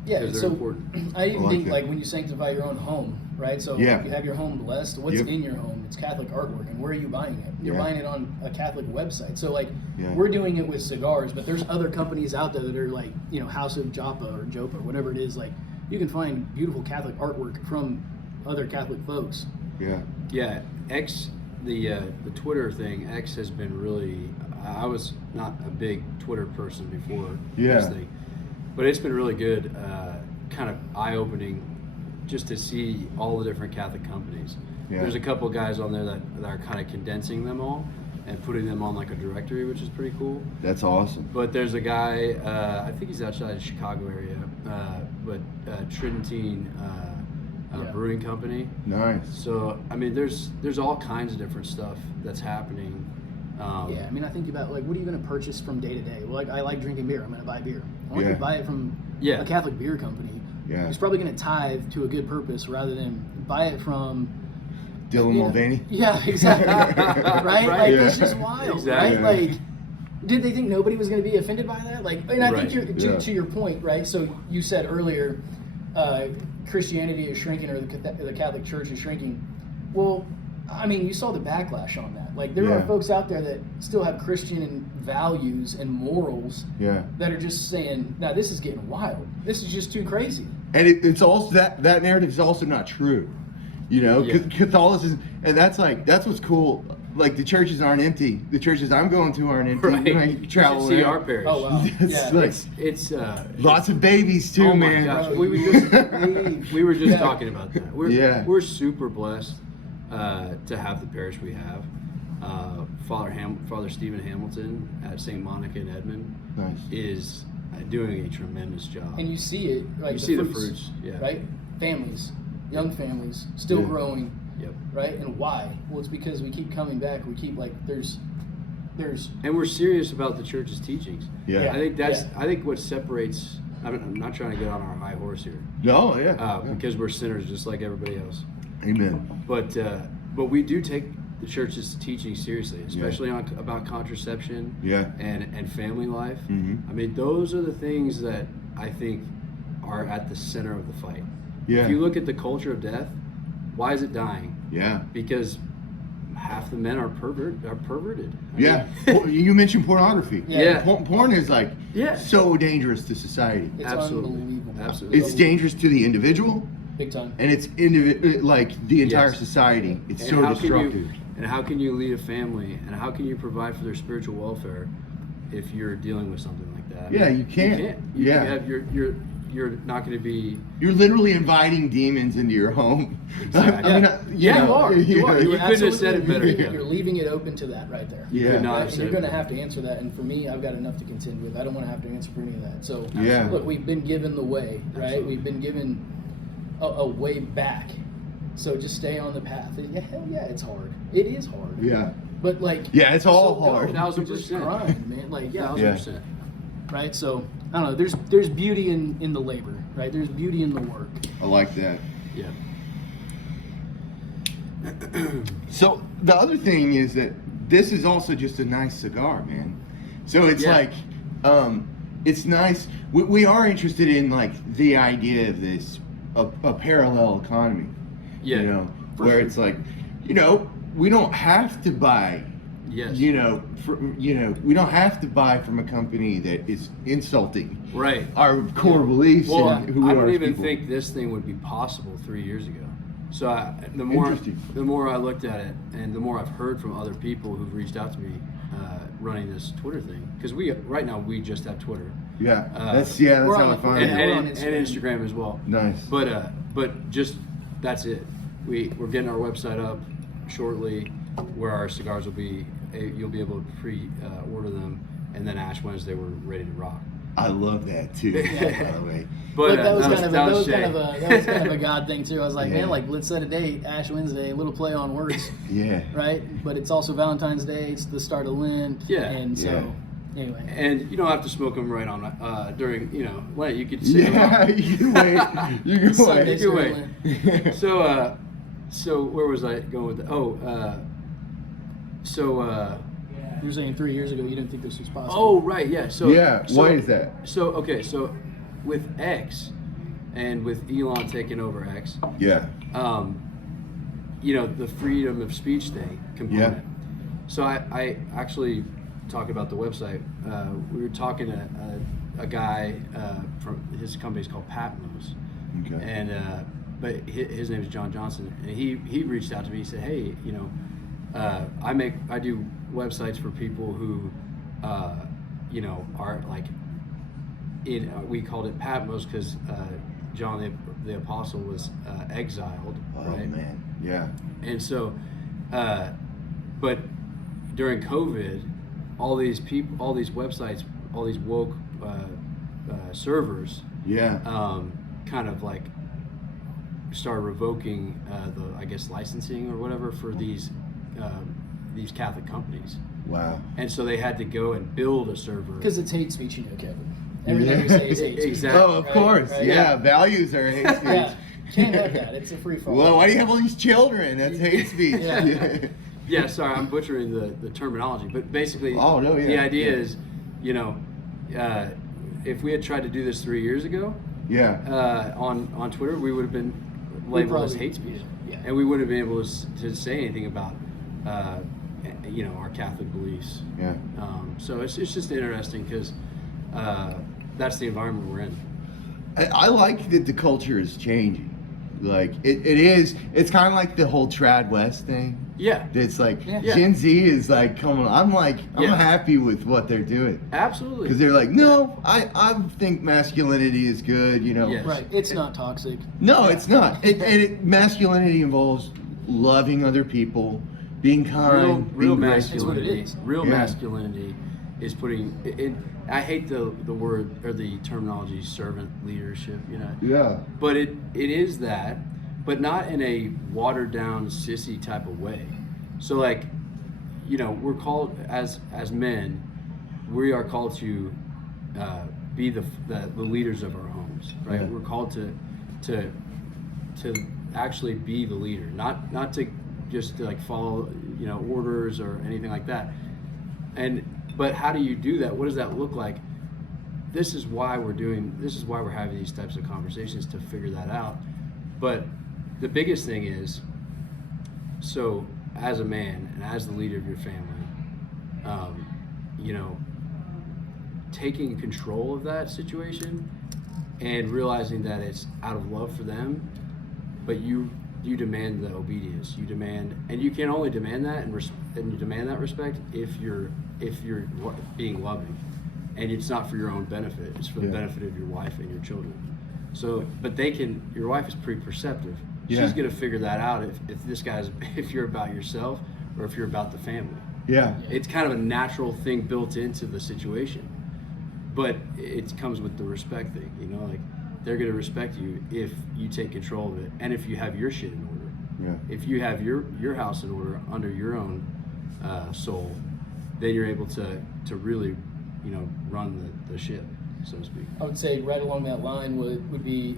Yeah, because they're so important. I even like think that. like when you sanctify your own home, right? So Yeah. if you have your home blessed, what's Yep. in your home? It's Catholic artwork, and where are you buying it? You're Yeah. buying it on a Catholic website. So like Yeah. we're doing it with cigars, but there's other companies out there that are like, you know, House of Joppa or Jopa, whatever it is. Like you can find beautiful Catholic artwork from other Catholic folks. Yeah. Yeah, X, the Twitter thing. X has been really. I was not a big Twitter person before this Yeah. thing, but it's been really good. Kind of eye-opening, just to see all the different Catholic companies. Yeah. There's a couple guys on there that are kind of condensing them all and putting them on like a directory, which is pretty cool. That's awesome. But there's a guy, I think he's outside the Chicago area, but Tridentine Yeah. Brewing Company. Nice. So I mean, there's all kinds of different stuff that's happening. Yeah, I mean, I think about like, what are you going to purchase from day to day? Well, like I like drinking beer. I'm going to buy beer. I want Yeah. to buy it from Yeah. a Catholic beer company. Yeah. He's probably going to tithe to a good purpose rather than buy it from Dylan you know, Mulvaney. Yeah, exactly. right? Like Yeah. it's just wild, Exactly. right? Like, did they think nobody was going to be offended by that? Like, and I Right. think to your point, right? So you said earlier, Christianity is shrinking, or the Catholic Church is shrinking. Well, I mean, you saw the backlash on that. Like, there Yeah. are folks out there that still have Christian values and morals Yeah. that are just saying, "Now this is getting wild. This is just too crazy." and it's also that narrative is also not true. You know, Yeah. Catholicism, and that's what's cool. Like the churches aren't empty. The churches I'm going to aren't empty. Right. When I travel You should see around. our parish. Oh wow. It's Yeah. like It's lots of babies too, oh my man. gosh, Bro, we were just Yeah. talking about that. Yeah. We're super blessed to have the parish we have. Father Stephen Hamilton at St. Monica in Edmond Nice. is doing a tremendous job. And you see it, like You see the fruits, yeah. right? Families, young families, still Yeah. growing, Yep. right? And why? Well, it's because we keep coming back. We keep like there's, And we're serious about the church's teachings. Yeah. I think I think what separates. I'm not trying to get on our high horse here, No, yeah. Yeah. because we're sinners just like everybody else. Amen. But we do take the church's teaching seriously, especially about contraception Yeah. and family life. Mhm. I mean, those are the things that I think are at the center of the fight. Yeah. If you look at the culture of death, why is it dying? Yeah. Because half the men are perverted. I Yeah. mean, You mentioned pornography. Yeah. Porn is like Yeah. so dangerous to society. it's Absolutely. unbelievable. Absolutely. It's dangerous to the individual, Big time. and it's like the entire Yes. society. It's And so how can destructive. and how can you lead a family, and how can you provide for their spiritual welfare if you're dealing with something like that? I Yeah, mean, you can't. You Yeah. have, you're not going to be. You're literally inviting demons into your home. Exactly. I mean, Yeah, know, you are. You are. You You're couldn't have said it absolutely better. leaving- You're leaving it open to that right there. Yeah. could not Right? have And said you're it going to better. have to answer that. And for me, I've got enough to contend with. I don't want to have to answer for any of that. So, Yeah. look, we've been given the way, right? Absolutely. We've been given a way back. So just stay on the path. Yeah, hell yeah, it's hard. It is hard. Yeah. But like, Yeah, it's all so hard. go. 1000%. Just grind, man. Like, yeah, 1000%. right. So I don't know. There's beauty in the labor, right? There's beauty in the work. I like that. Yeah. So the other thing is that this is also just a nice cigar, man. So it's Yeah. like, it's nice. We are interested in like the idea of this a parallel economy. Yeah, You know, for where sure. it's like, you know, we don't have to buy. Yes. You know, we don't have to buy from a company that is insulting Right. our core beliefs Well, and who we I are don't as even people. think this thing would be possible 3 years ago. So the more Interesting. I looked at it, and the more I've heard from other people who've reached out to me running this Twitter thing, because right now we just have Twitter. Yeah, that's we're how on I the- find and, it. we're and, on and Instagram. Instagram as well. Nice. But just that's it. We're getting our website up shortly, where our cigars will be. You'll be able to order them, and then Ash Wednesday we're ready to rock. I love that too. By the way. But that was kind of Shay. a God thing too. I was like, Yeah. man, like let's set a date, Ash Wednesday, a little play on words, Yeah. right? But it's also Valentine's Day. It's the start of Lent. Yeah. And so, anyway. And you don't have to smoke them right on during Lent. You could say Yeah, you can wait. You can Sunday wait. You can during wait. So where was I going with that? You were saying 3 years ago you didn't think this was possible. Oh right, yeah. So Yeah, so- why is that? So okay, so with X, and with Elon taking over X, Yeah. the freedom of speech thing component. So I actually talking about the website. We were talking to a guy from his company's called Patmos, Okay. and but his name is John Johnson, and he reached out to me. He said, hey, I do websites for people who are like we called it Patmos because John the Apostle was exiled, Oh right? man. Yeah. And so, but during COVID, all these people, all these websites, all these woke servers, Yeah. kind of like started revoking the, I guess, licensing or whatever for these Catholic companies. Wow. And so they had to go and build a server. Because it's hate speech, Kevin. Everything we say is hate speech. Exactly. Oh, of Right, course. right. Yeah. Values are hate speech. Yeah. Can't have that. It's a free for all. Well, why do you have all these children? That's hate speech. Yeah. Yeah, sorry, I'm butchering the terminology, but basically, Oh, no, yeah, the idea yeah. is, if we had tried to do this 3 years ago Yeah. on Twitter, we would have been labeled as probably- hate speech, yeah. and we wouldn't have been able to say anything about, our Catholic beliefs. Yeah. So it's just interesting because that's the environment we're in. I like that the culture is changing. Like it's kind of like the whole Trad West thing. Yeah. It's like Yeah. Gen Z is like coming. I'm Yeah. happy with what they're doing Absolutely. because they're like, no, I think masculinity is good. You know. Yes. Right. It's not toxic. No, it's not. Masculinity involves loving other people, being kind, Real being graceful. That's what it masculinity. is. Real Yeah. masculinity is putting it. I hate the word or the terminology servant leadership. You know. Yeah. But it is that, but not in a watered down sissy type of way. So like, you know, we're called as men, we are called to be the leaders of our homes, right? Yeah. We're called to actually be the leader, not to just like follow, you know, orders or anything like that. But how do you do that? What does that look like? This is why we're having these types of conversations, to figure that out. But the biggest thing is, so as a man and as the leader of your family, you know, taking control of that situation and realizing that it's out of love for them, but you demand the obedience. You demand, and you can only demand that and you demand that respect if you're being loving, and it's not for your own benefit. It's for the benefit of your wife and your children. So, but your wife is pretty perceptive. Yeah. She's gonna figure that out if you're about yourself or if you're about the family. Yeah. It's kind of a natural thing built into the situation, but it comes with the respect thing. You know, like they're gonna respect you if you take control of it, and if you have your shit in order. Yeah. If you have your house in order under your own soul, then you're able to really, you know, run the ship, so to speak. I would say right along that line would be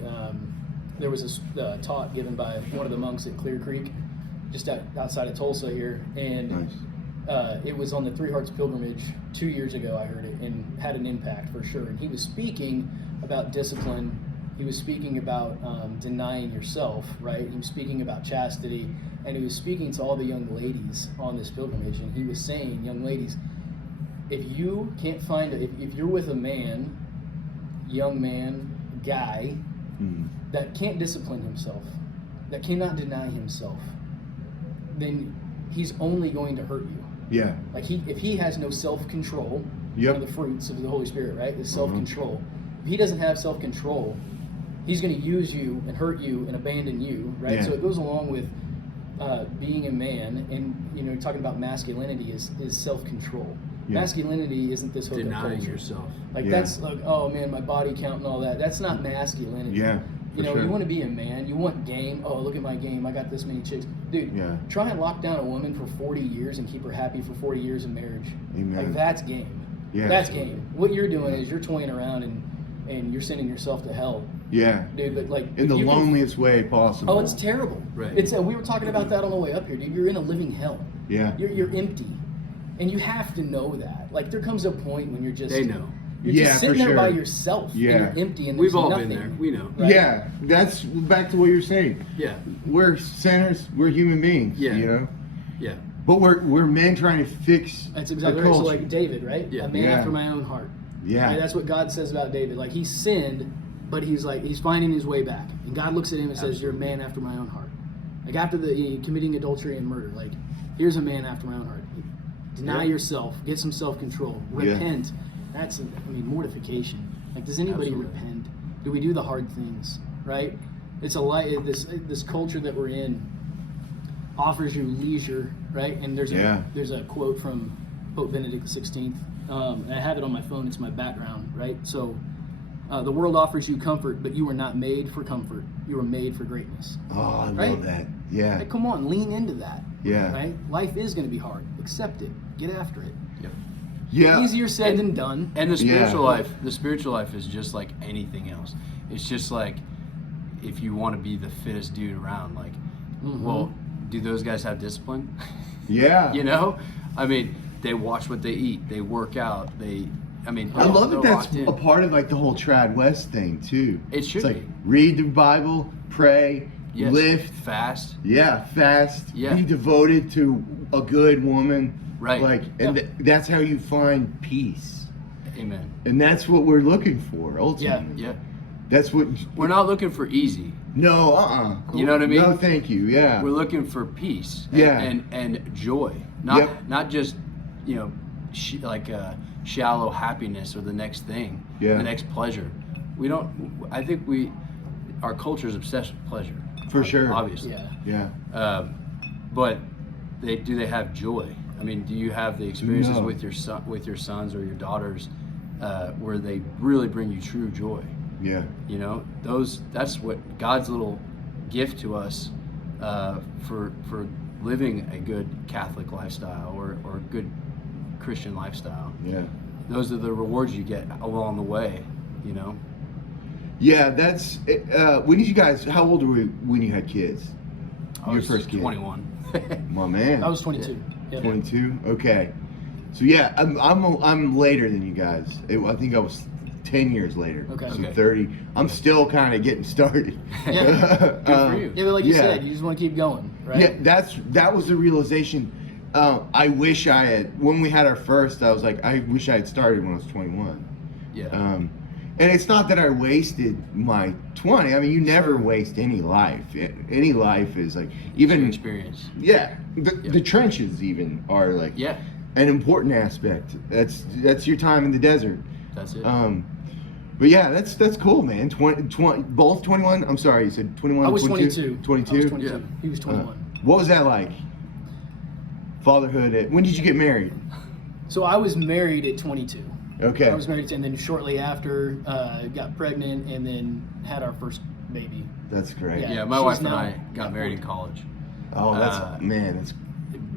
there was a talk given by one of the monks at Clear Creek, just outside of Tulsa here, and Nice. it was on the Three Hearts Pilgrimage 2 years ago. I heard it and had an impact for sure. And he was speaking about discipline. He was speaking about denying yourself, right? He was speaking about chastity, and he was speaking to all the young ladies on this pilgrimage. And he was saying, young ladies, if you can't find if you're with a man, young man, guy, that can't discipline himself, that cannot deny himself, then he's only going to hurt you. Yeah. Like if he has no self-control, Yep. one of the fruits of the Holy Spirit, right, is self-control. If he doesn't have self-control, he's going to use you and hurt you and abandon you, right? Yeah. So it goes along with being a man, and you know, talking about masculinity is self-control. Yeah. Masculinity isn't this hookup Denying culture. yourself. Like Yeah. that's like, oh man, my body count and all that. That's not masculinity. Yeah. You know, sure. you want to be a man. You want game. Oh, look at my game. I got this many chicks. Dude, Yeah. try and lock down a woman for 40 years and keep her happy for 40 years in marriage. Amen. Like, that's game. Yeah. That's game. What you're doing is you're toying around and you're sending yourself to hell. Yeah. Dude, but like... In if the you can- loneliest way possible. Oh, it's terrible. Right. It's we were talking about that on the way up here, dude. You're in a living hell. Yeah. You're empty. And you have to know that. Like, there comes a point when you're just... They know. You're Yeah, just sitting for there sure. by yourself. Yeah. And you're empty and We've there's all nothing. been there. We know. Right? Yeah. That's back to what you're saying. Yeah. We're sinners. We're human beings. Yeah. You know. Yeah. But we're men trying to fix That's the exactly right. So culture. like David, right? Yeah. A man Yeah. after my own heart. Yeah. Right? That's what God says about David. Like, he sinned, but he's finding his way back. And God looks at him and says, "You're a man after my own heart." Like, after the committing adultery and murder, like, here's a man after my own heart. Deny Yeah. yourself. Get some self-control. Yeah. Repent. That's, mortification. Like, does anybody Absolutely. repent? Do we do the hard things? Right? It's this culture that we're in offers you leisure, right? And there's a quote from Pope Benedict XVI. And I have it on my phone. It's my background, right? So, the world offers you comfort, but you were not made for comfort. You were made for greatness. Oh, I Right? love that. Yeah. Like, come on, lean into that. Yeah. Right? Life is going to be hard. Accept it. Get after it. Yep. Yeah. Easier said than done. And the spiritual Yeah. life is just like anything else. It's just like, if you want to be the fittest dude around, like, well, do those guys have discipline? Yeah. You know, I mean, they watch what they eat, they work out, I love that that's a part of like the whole Trad West thing too. It should It's like be. read the Bible, pray, Yes. lift, Fast. yeah, fast, Yeah. be devoted to a good woman. Right. Like, and that's how you find peace. Amen. And that's what we're looking for ultimately. Yeah. That's what. We're not looking for easy. No, You know what I mean? No, thank you. Yeah. We're looking for peace. Yeah. And joy. Not just, like shallow happiness or the next thing. Yeah. The next pleasure. We don't. I think our culture is obsessed with pleasure. For sure. Obviously. Yeah. Yeah. But do they have joy? I mean, do you have the experiences No. with your sons or your daughters where they really bring you true joy? Yeah. You know, that's what God's little gift to us for living a good Catholic lifestyle or a good Christian lifestyle. Yeah. Those are the rewards you get along the way, you know? Yeah, that's. When did you guys? How old were you when you had kids? I Your was first kid. 21. My man. I was 22. Yeah. 22. Okay. So yeah, I'm later than you guys. I think I was 10 years later. Okay. So I'm Okay. 30. I'm still kind of getting started. Yeah. Good for you. Yeah, but like you Yeah. said, you just want to keep going, right? Yeah, that was the realization. I wish I had, when we had our first, I was like, I wish I had started when I was 21. Yeah. And it's not that I wasted my 20. I mean, you never waste any life. Any life is like, even experience. Yeah, the trenches even are like Yeah. an important aspect. That's your time in the desert. That's it. But yeah, that's cool, man. 20, both 21. I'm sorry, you said 21. I was 22. 22. I was 22. Yeah. He was 21. What was that like? Fatherhood. When did you get married? So I was married at 22. Okay. I was married, and then shortly after, got pregnant, and then had our first baby. That's great. Yeah. Yeah, my she's wife and now- I got married in college. Oh, that's.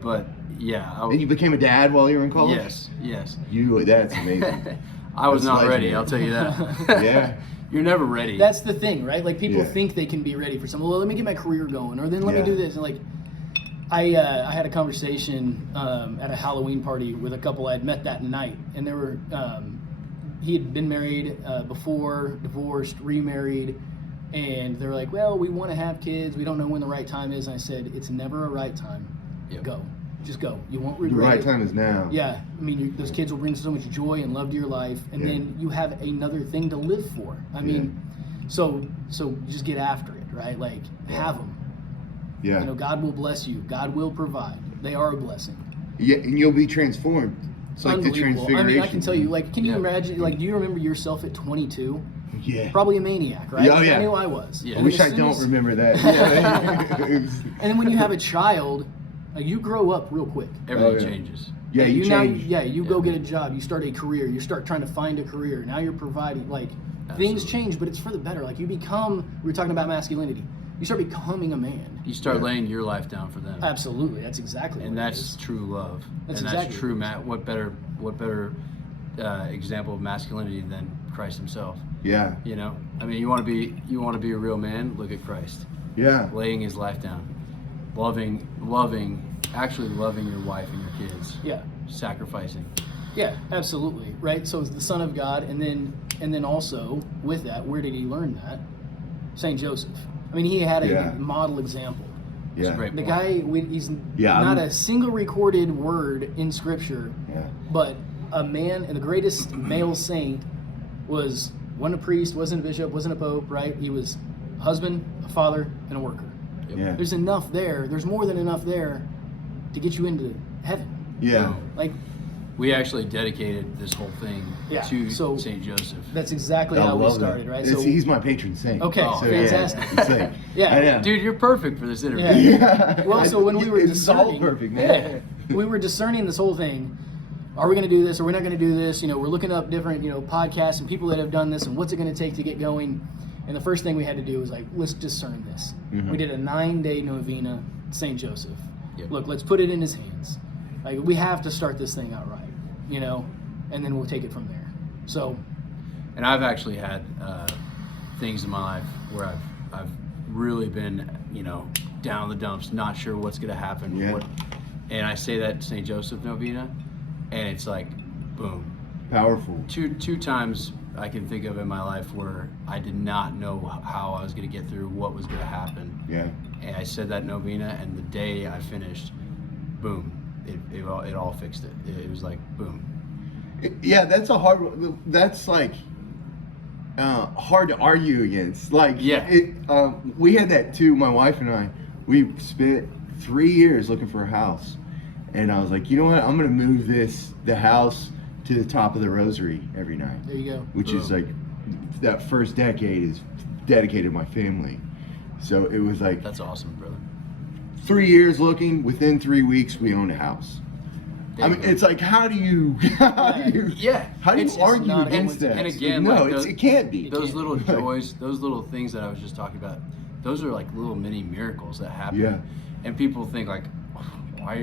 But yeah. And you became a dad while you were in college? Yes. That's amazing. I was That's not ready, legendary. I'll tell you that. Yeah. You're never ready. That's the thing, right? Like people Yeah. think they can be ready for something. Well, let me get my career going, or then let Yeah. me do this. And like, I had a conversation at a Halloween party with a couple I had met that night, and they were he had been married before, divorced, remarried, and they're like, well, we want to have kids, we don't know when the right time is. And I said, it's never a right time. Yep. Go, just go. You won't The regret right it. time is now. Yeah, I mean, those kids will bring so much joy and love to your life, and Yeah. then you have another thing to live for. I mean, so just get after it, right? Like, have them. Yeah. You know, God will bless you. God will provide. They are a blessing. Yeah, and you'll be transformed. It's like the Unbelievable. transfiguration. I mean, I can tell you, like, can you Yeah. imagine, like, do you remember yourself at 22? Yeah. Probably a maniac, right? Oh, yeah. I knew I was. Yeah. I And wish as I soon don't as- remember that. And then when you have a child, like, you grow up real quick. Everything Oh, yeah. changes. Yeah, you now, change. you go Yeah. get a job, you start a career, you start trying to find a career. Now you're providing, like, things Absolutely. change, but it's for the better. Like, you become, we were talking about masculinity. You start becoming a man. You start Yeah. laying your life down for them. Absolutely, that's exactly And what it that's is. true love. That's and exactly that's true, what it is. Matt. What better example of masculinity than Christ himself? Yeah. You know, I mean, you want to be a real man. Look at Christ, Yeah. laying his life down, actually loving your wife and your kids, Yeah, sacrificing. yeah, absolutely, right? So it's the Son of God, and then also with that, where did he learn that? Saint Joseph. I mean, he had a Yeah. model example. It's a Yeah. great The point. guy, he's Yeah, not I'm- a single recorded word in Scripture, Yeah. but a man, and the greatest male saint wasn't a priest, wasn't a bishop, wasn't a pope, right? He was a husband, a father, and a worker. Yep. Yeah. There's enough there. There's more than enough there to get you into heaven. Yeah. Like, We actually dedicated this whole thing Yeah, to so- Saint Joseph. that's exactly I how we love started, that. right? It's- he's my patron saint. Okay, Oh, fantastic. Yeah, it's like, Yeah. I know. Dude, you're perfect for this interview. Yeah. Yeah. Well, so when we were it's all discerning, perfect, man. we were discerning this whole thing. Are we going to do this? Or we're not going to do this? You know, we're looking up different, podcasts and people that have done this, and what's it going to take to get going. And the first thing we had to do was like, let's discern this. Mhm. We did a 9-day novena, Saint Joseph. Yep. Look, let's put it in his hands. Like, we have to start this thing out right, and then we'll take it from there. So, And I've actually had things in my life where I've really been, down in the dumps, not sure what's going to happen. Yeah. And I say that St. Joseph Novena, and it's like, boom. Powerful. Two times I can think of in my life where I did not know how I was going to get through, what was going to happen. Yeah. And I said that novena, and the day I finished, boom, it all fixed it. It was like, boom. Yeah, that's a hard. That's like, hard to argue against. Like, Yeah. We had that too. My wife and I, we spent 3 years looking for a house, and I was like, you know what? I'm gonna move the house to the top of the rosary every night. There you go. Which is like, that first decade is dedicated to my family. So it was like That's awesome, brother. 3 years looking. Within 3 weeks, we owned a house. There I you mean, go. it's like, how do you Yeah. It's argue not- against that? and again, no, like, it can't be. Those can't. little joys, those little things that I was just talking about, those are like little mini miracles that happen. Yeah. And people think like, why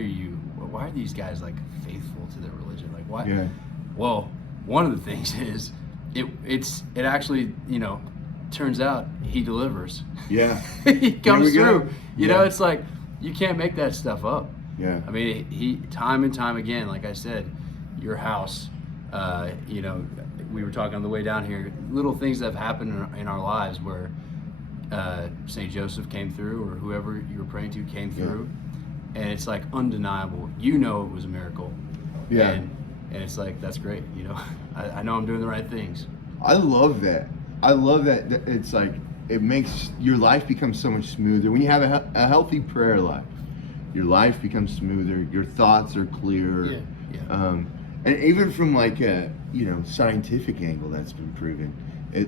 are these guys like faithful to their religion? Like, why? Yeah. Well, one of the things is it actually, turns out he delivers. Yeah. He comes we go. through. You know, Yeah. it's like you can't make that stuff up. Yeah. I mean, he time and time again, like I said, your house, we were talking on the way down here, little things that have happened in our lives where St. Joseph came through, or whoever you were praying to came through, and it's like undeniable. You know it was a miracle. Yeah. And it's like, that's great. I know I'm doing the right things. I love that. I love that. It's like, it makes your life become so much smoother. When you have a healthy prayer life, your life becomes smoother. Your thoughts are clearer. Yeah. Yeah. And even from like a scientific angle, that's been proven.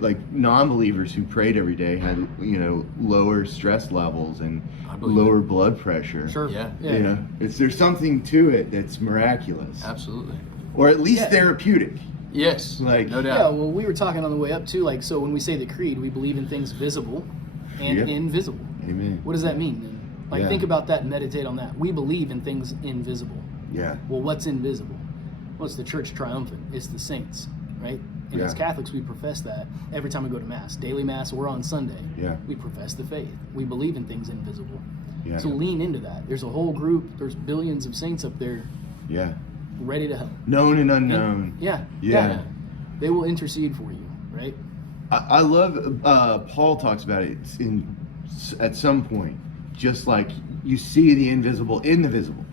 Like non-believers who prayed every day had lower stress levels and I believe lower it. blood pressure. Sure. Yeah. Yeah. There's something to it that's miraculous, Absolutely. or at least Yeah. therapeutic. Yes. Like- no Yeah, doubt. well, we were talking on the way up too. Like, so when we say the creed, we believe in things visible and Yeah. invisible. Amen. What does that mean then? Like, Yeah. think about that and meditate on that. We believe in things invisible. Yeah. Well, what's invisible? Well, it's the church triumphant. It's the saints, right? And as Yeah. Catholics, we profess that every time we go to Mass, daily Mass, or on Sunday. Yeah. We profess the faith. We believe in things invisible. Yeah. So lean into that. There's a whole group. There's billions of saints up there Yeah. ready to help. Known and unknown. Yeah. Yeah. They will intercede for you, right? I love Paul talks about it at some point, just like you see the invisible in the visible.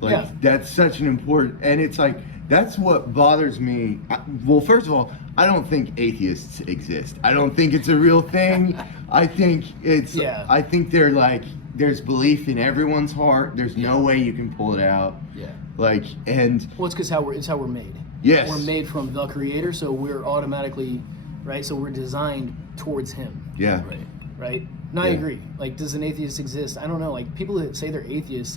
Like Yeah. that's such an important, and it's like that's what bothers me. Well, first of all, I don't think atheists exist. I don't think it's a real thing. I think it's. Yeah. I think they're like there's belief in everyone's heart. There's no way you can pull it out. Yeah. Like and Well, it's because it's how we're made. Yes. We're made from the Creator, so we're automatically, right? So we're designed towards Him, yeah. Right. right? And I Yeah. agree. Like, does an atheist exist? I don't know. Like, people that say they're atheists,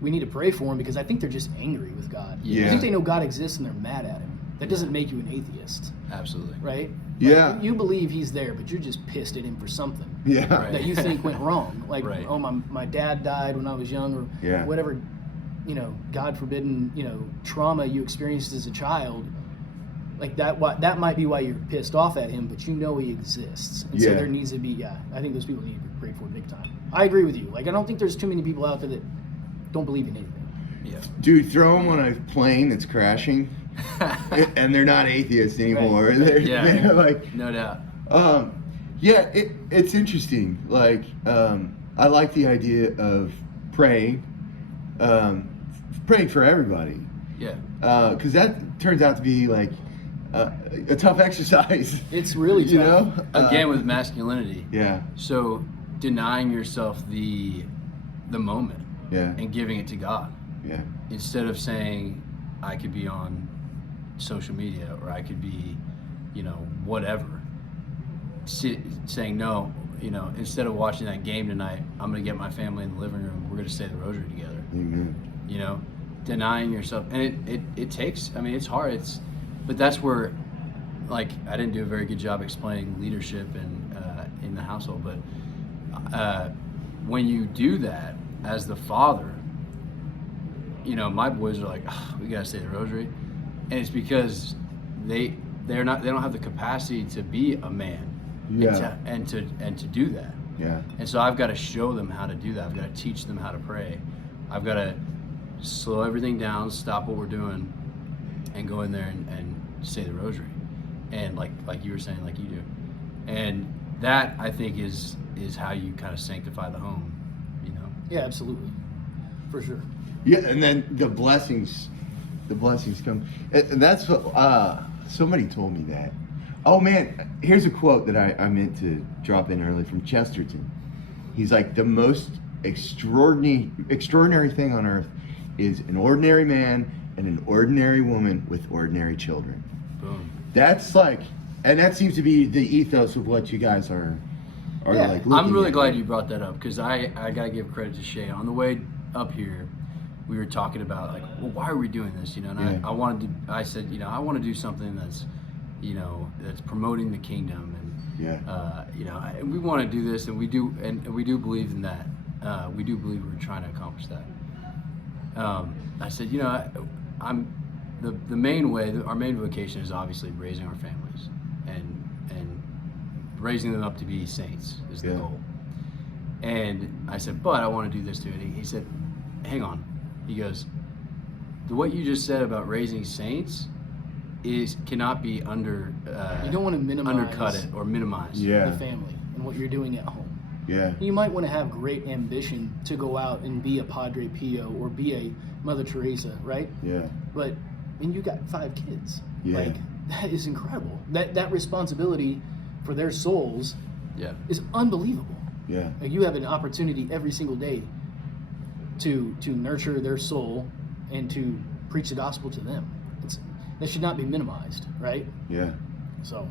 we need to pray for them because I think they're just angry with God. Yeah. I think they know God exists and they're mad at Him. That doesn't make you an atheist, Absolutely. right? Yeah. Like, you believe He's there, but you're just pissed at Him for something Yeah. Right. that you think went wrong. Like, Right. oh, my dad died when I was young, or Yeah. whatever, God forbidden, trauma you experienced as a child. Like that might be why you're pissed off at Him, but you know He exists. And so Yeah. there needs to be, I think those people need to be prayed for big time. I agree with you. Like, I don't think there's too many people out there that don't believe in anything. Yeah. Dude, throw them on a plane that's crashing, and they're not atheists anymore. Right. They're, Yeah. they're like, No doubt. yeah, it's interesting. Like, I like the idea of praying for everybody, Yeah. because that turns out to be like a tough exercise. It's really tough. you know. Again, with masculinity. Yeah, So denying yourself the moment yeah, and giving it to God, yeah, instead of saying I could be on social media or I could be, whatever. Saying no, instead of watching that game tonight, I'm gonna get my family in the living room. We're gonna say the rosary together. amen. Denying yourself, and it takes. I mean, it's hard. But that's where, like, I didn't do a very good job explaining leadership and in the household. But when you do that as the father, my boys are like, oh, we gotta say the rosary, and it's because they don't have the capacity to be a man, Yeah. and to do that. Yeah, And so I've got to show them how to do that. I've got to teach them how to pray. I've got to slow everything down, stop what we're doing, and go in there and say the rosary. And like you were saying, like you do. And that, I think, is how you kind of sanctify the home, Yeah, absolutely, for sure. yeah, and then the blessings come, and that's what somebody told me that. Oh man, here's a quote that I meant to drop in early from Chesterton. He's like, the most extraordinary thing on earth is an ordinary man and an ordinary woman with ordinary children. Boom. That's like, and that seems to be the ethos of what you guys are Yeah. like. I'm really at. glad you brought that up, because I gotta give credit to Shea. On the way up here, we were talking about like, well, why are we doing this? You know, and Yeah. I said, you know, I want to do something that's, you know, that's promoting the kingdom, and Yeah. you know, and we want to do this, and we do believe in that. We do believe we're trying to accomplish that. I said, you know, I'm the main way. Our main vocation is obviously raising our families and raising them up to be saints is the Yeah. goal. And I said, but I want to do this too. And he said, hang on. He goes, what you just said about raising saints cannot be You don't want to minimize undercut it or minimize. Yeah. the family and what you're doing at home. Yeah. You might want to have great ambition to go out and be a Padre Pio or be a Mother Teresa, right? Yeah. But and you got 5 kids. Yeah. Like, that is incredible. That responsibility for their souls Yeah. is unbelievable. Yeah. Like, you have an opportunity every single day to nurture their soul and to preach the gospel to them. That should not be minimized, right? Yeah. So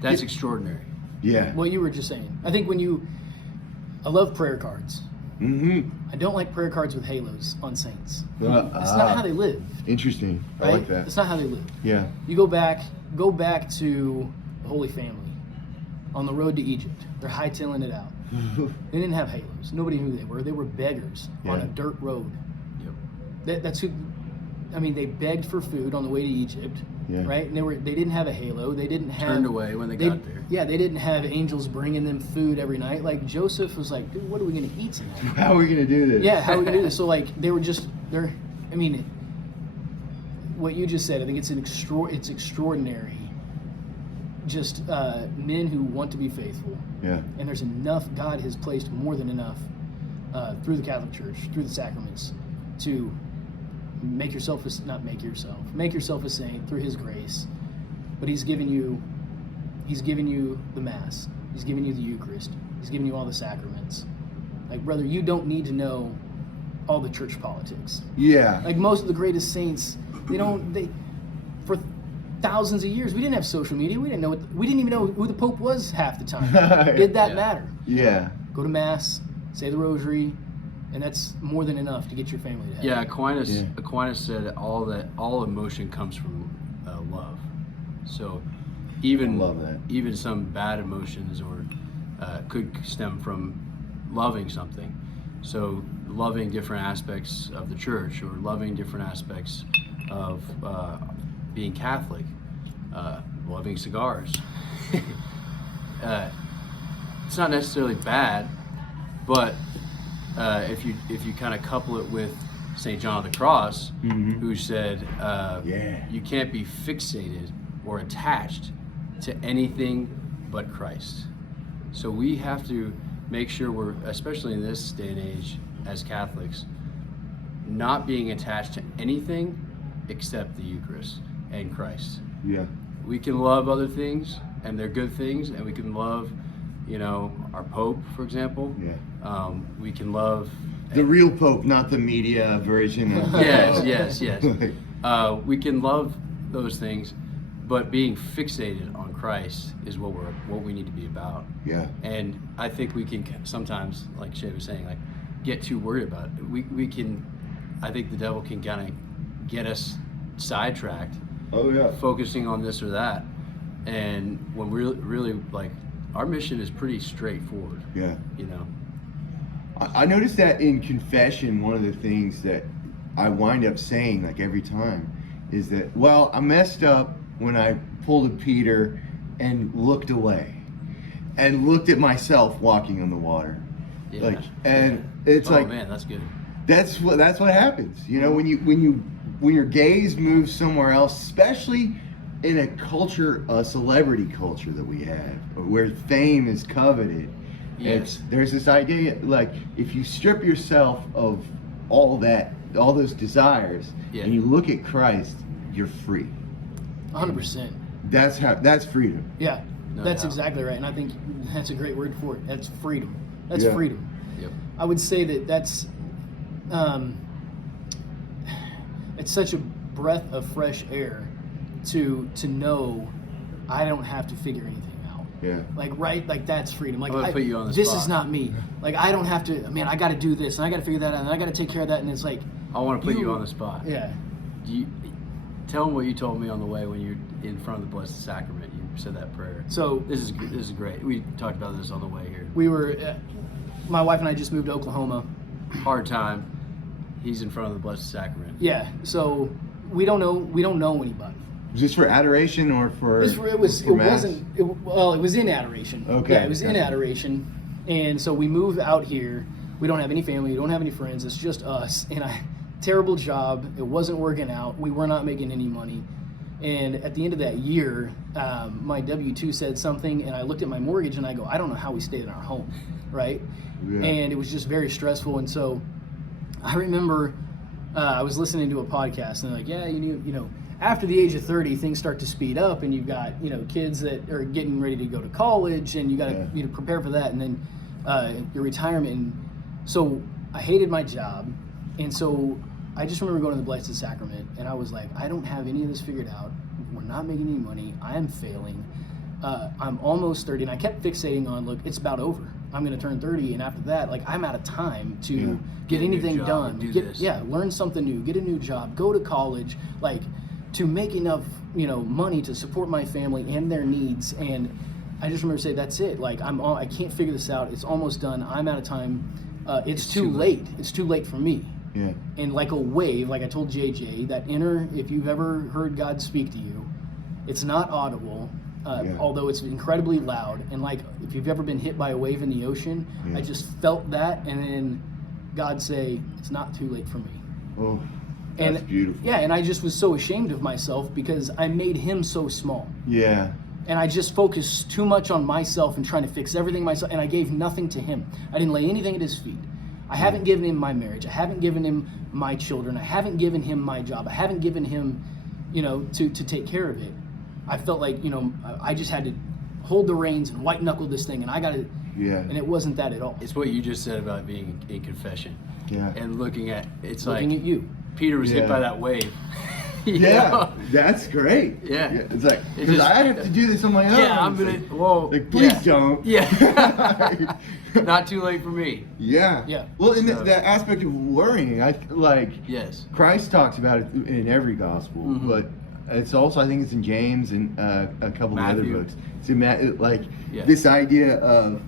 That's extraordinary. Yeah. what you were just saying. I think I love prayer cards. Mm-hmm. I don't like prayer cards with halos on saints. It's Ah. not how they live, Interesting. I right? like that. It's not how they live. Yeah. You go back to the Holy Family on the road to Egypt. They're hightailing it out. They didn't have halos. Nobody knew who they were. They were beggars on Yeah. a dirt road. Yep. That's who. I mean, they begged for food on the way to Egypt, Yeah. right? And they didn't have a halo. They didn't have Turned away when they got there. Yeah, they didn't have angels bringing them food every night. Like Joseph was like, dude, what are we gonna eat tonight? How are we gonna do this? Yeah, how are we gonna do this? So like I mean, what you just said, I think it's it's extraordinary. Just men who want to be faithful, Yeah. and there's enough. God has placed more than enough through the Catholic Church, through the sacraments, to make yourself a saint through His grace. But He's given you the Mass. He's given you the Eucharist. He's given you all the sacraments. Like, brother, you don't need to know all the church politics. Yeah. Like most of the greatest saints, for thousands of years, we didn't have social media. We didn't even know who the Pope was half the time. Did that Yeah. matter? Yeah. Go to Mass, say the Rosary, and that's more than enough to get your family to heaven. Yeah, Aquinas. Yeah. Aquinas said all emotion comes from love. So even I love that. even some bad emotions or could stem from loving something. So loving different aspects of the church or loving different aspects of being Catholic, loving cigars. It's not necessarily bad, but if you kind of couple it with St. John of the Cross, Mhm. who said, Yeah. you can't be fixated or attached to anything but Christ. So we have to make sure we're, especially in this day and age as Catholics, not being attached to anything except the Eucharist and Christ. Yeah. We can love other things, and they're good things, and we can love, our Pope, for example. Yeah. We can love. The real Pope, not the media version of Yes. We can love those things, but being fixated on Christ is what we need to be about. Yeah. And I think we can sometimes, like Shea was saying, like get too worried about it. We can. I think the devil can kind of get us sidetracked, Oh yeah. focusing on this or that, and when we're really like our mission is pretty straightforward. Yeah. I I noticed that in confession, one of the things that I wind up saying like every time is that, well, I messed up when I pulled a Peter and looked away and looked at myself walking on the water. Yeah. It's oh like, man, that's good. that's what happens. When your gaze moves somewhere else, especially in a celebrity culture that we have, where fame is coveted. Yes. There's this idea, like, if you strip yourself of all those desires, Yeah. and you look at Christ, you're free. 100%. that's freedom. Yeah, No that's doubt. exactly right. And I think that's a great word for it. That's freedom. That's Yeah. freedom. Yep. I would say that's it's such a breath of fresh air to know I don't have to figure anything out. Yeah. Like that's freedom. Like I'm gonna put you on the this spot. is not me. Like I don't have to. Man, I got to do this and I got to figure that out and I got to take care of that. And it's like I want to put you on the spot. Yeah. Tell them what you told me on the way when you're in front of the Blessed Sacrament. You said that prayer. So This is great. We talked about this on the way here. we were, my wife and I just moved to Oklahoma. Hard time. He's in front of the Blessed Sacrament. Yeah. So we don't know anybody. Was this for adoration or for? It Mass? it was in adoration. Okay, Yeah, it was in gotcha. adoration. And so we moved out here. We don't have any family. We don't have any friends. It's just us. And terrible job. It wasn't working out. We were not making any money. And at the end of that year, my W-2 said something, and I looked at my mortgage and I go, I don't know how we stayed in our home, right? Yeah. And it was just very stressful. And so I remember I was listening to a podcast, and they're like, yeah, you know, after the age of 30, things start to speed up, and you've got, kids that are getting ready to go to college, and you got to prepare for that, and then your retirement. And so I hated my job, and so I just remember going to the Blessed Sacrament, and I was like, I don't have any of this figured out. We're not making any money. I am failing. I'm almost 30, and I kept fixating on, look, it's about over. I'm going to turn 30, and after that, like, I'm out of time to get Get a new anything job done. and do this. Yeah, learn something new, get a new job, go to college, like, to make enough, money to support my family and their needs. And I just remember saying, that's it. Like, I can't figure this out. It's almost done. I'm out of time. It's too late. It's too late for me. Yeah. And like a wave, like I told JJ, that inner, if you've ever heard God speak to you, it's not audible, although it's incredibly loud. And like, if you've ever been hit by a wave in the ocean, I just felt that. And then God say, it's not too late for me. Oh, that's beautiful. Yeah, and I just was so ashamed of myself because I made him so small. Yeah. And I just focused too much on myself and trying to fix everything myself, and I gave nothing to him. I didn't lay anything at his feet. I haven't given him my marriage. I haven't given him my children. I haven't given him my job. I haven't given him, to take care of it. I felt like, I just had to hold the reins and white knuckle this thing, and I got to. Yeah. And it wasn't that at all. It's what you just said about being in confession. Yeah. And looking at Looking at you. Peter was hit Yeah. by that wave. You Yeah, know? that's great. Yeah. It's like, It because just- I have to do this on my own. Yeah, I'm It's gonna. like, Whoa. like, please yeah. don't. Yeah. Not too late for me. Yeah. Yeah. Well, in So- that aspect of worrying, Yes. Christ talks about it in every gospel, Mhm. but it's also, I think it's in James and a couple of other Matthew. books. It's in Yes. this idea of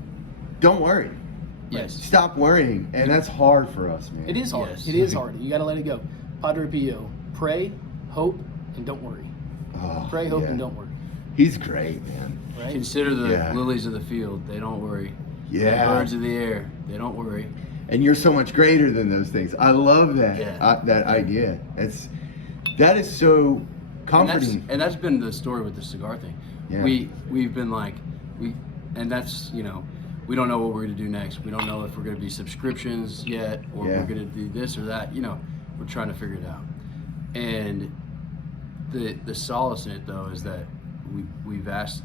don't worry. Yes. Stop worrying, and that's hard for us, man. It is hard. Yes. It is hard. You got to let it go. Padre Pio, pray, hope, and don't worry. Oh, Pray, hope, yeah. and don't worry. He's great, man. Right? Consider the Yeah. lilies of the field. They don't worry. Yeah. The birds of the air. They don't worry. And you're so much greater than those things. I love that. Yeah. That idea. That is so comforting. And that's been the story with the cigar thing. Yeah. We've been like and that's we don't know what we're going to do next. We don't know if we're going to be subscriptions yet, or Yeah. we're going to do this or that. We're trying to figure it out. And the solace in it though is that we've asked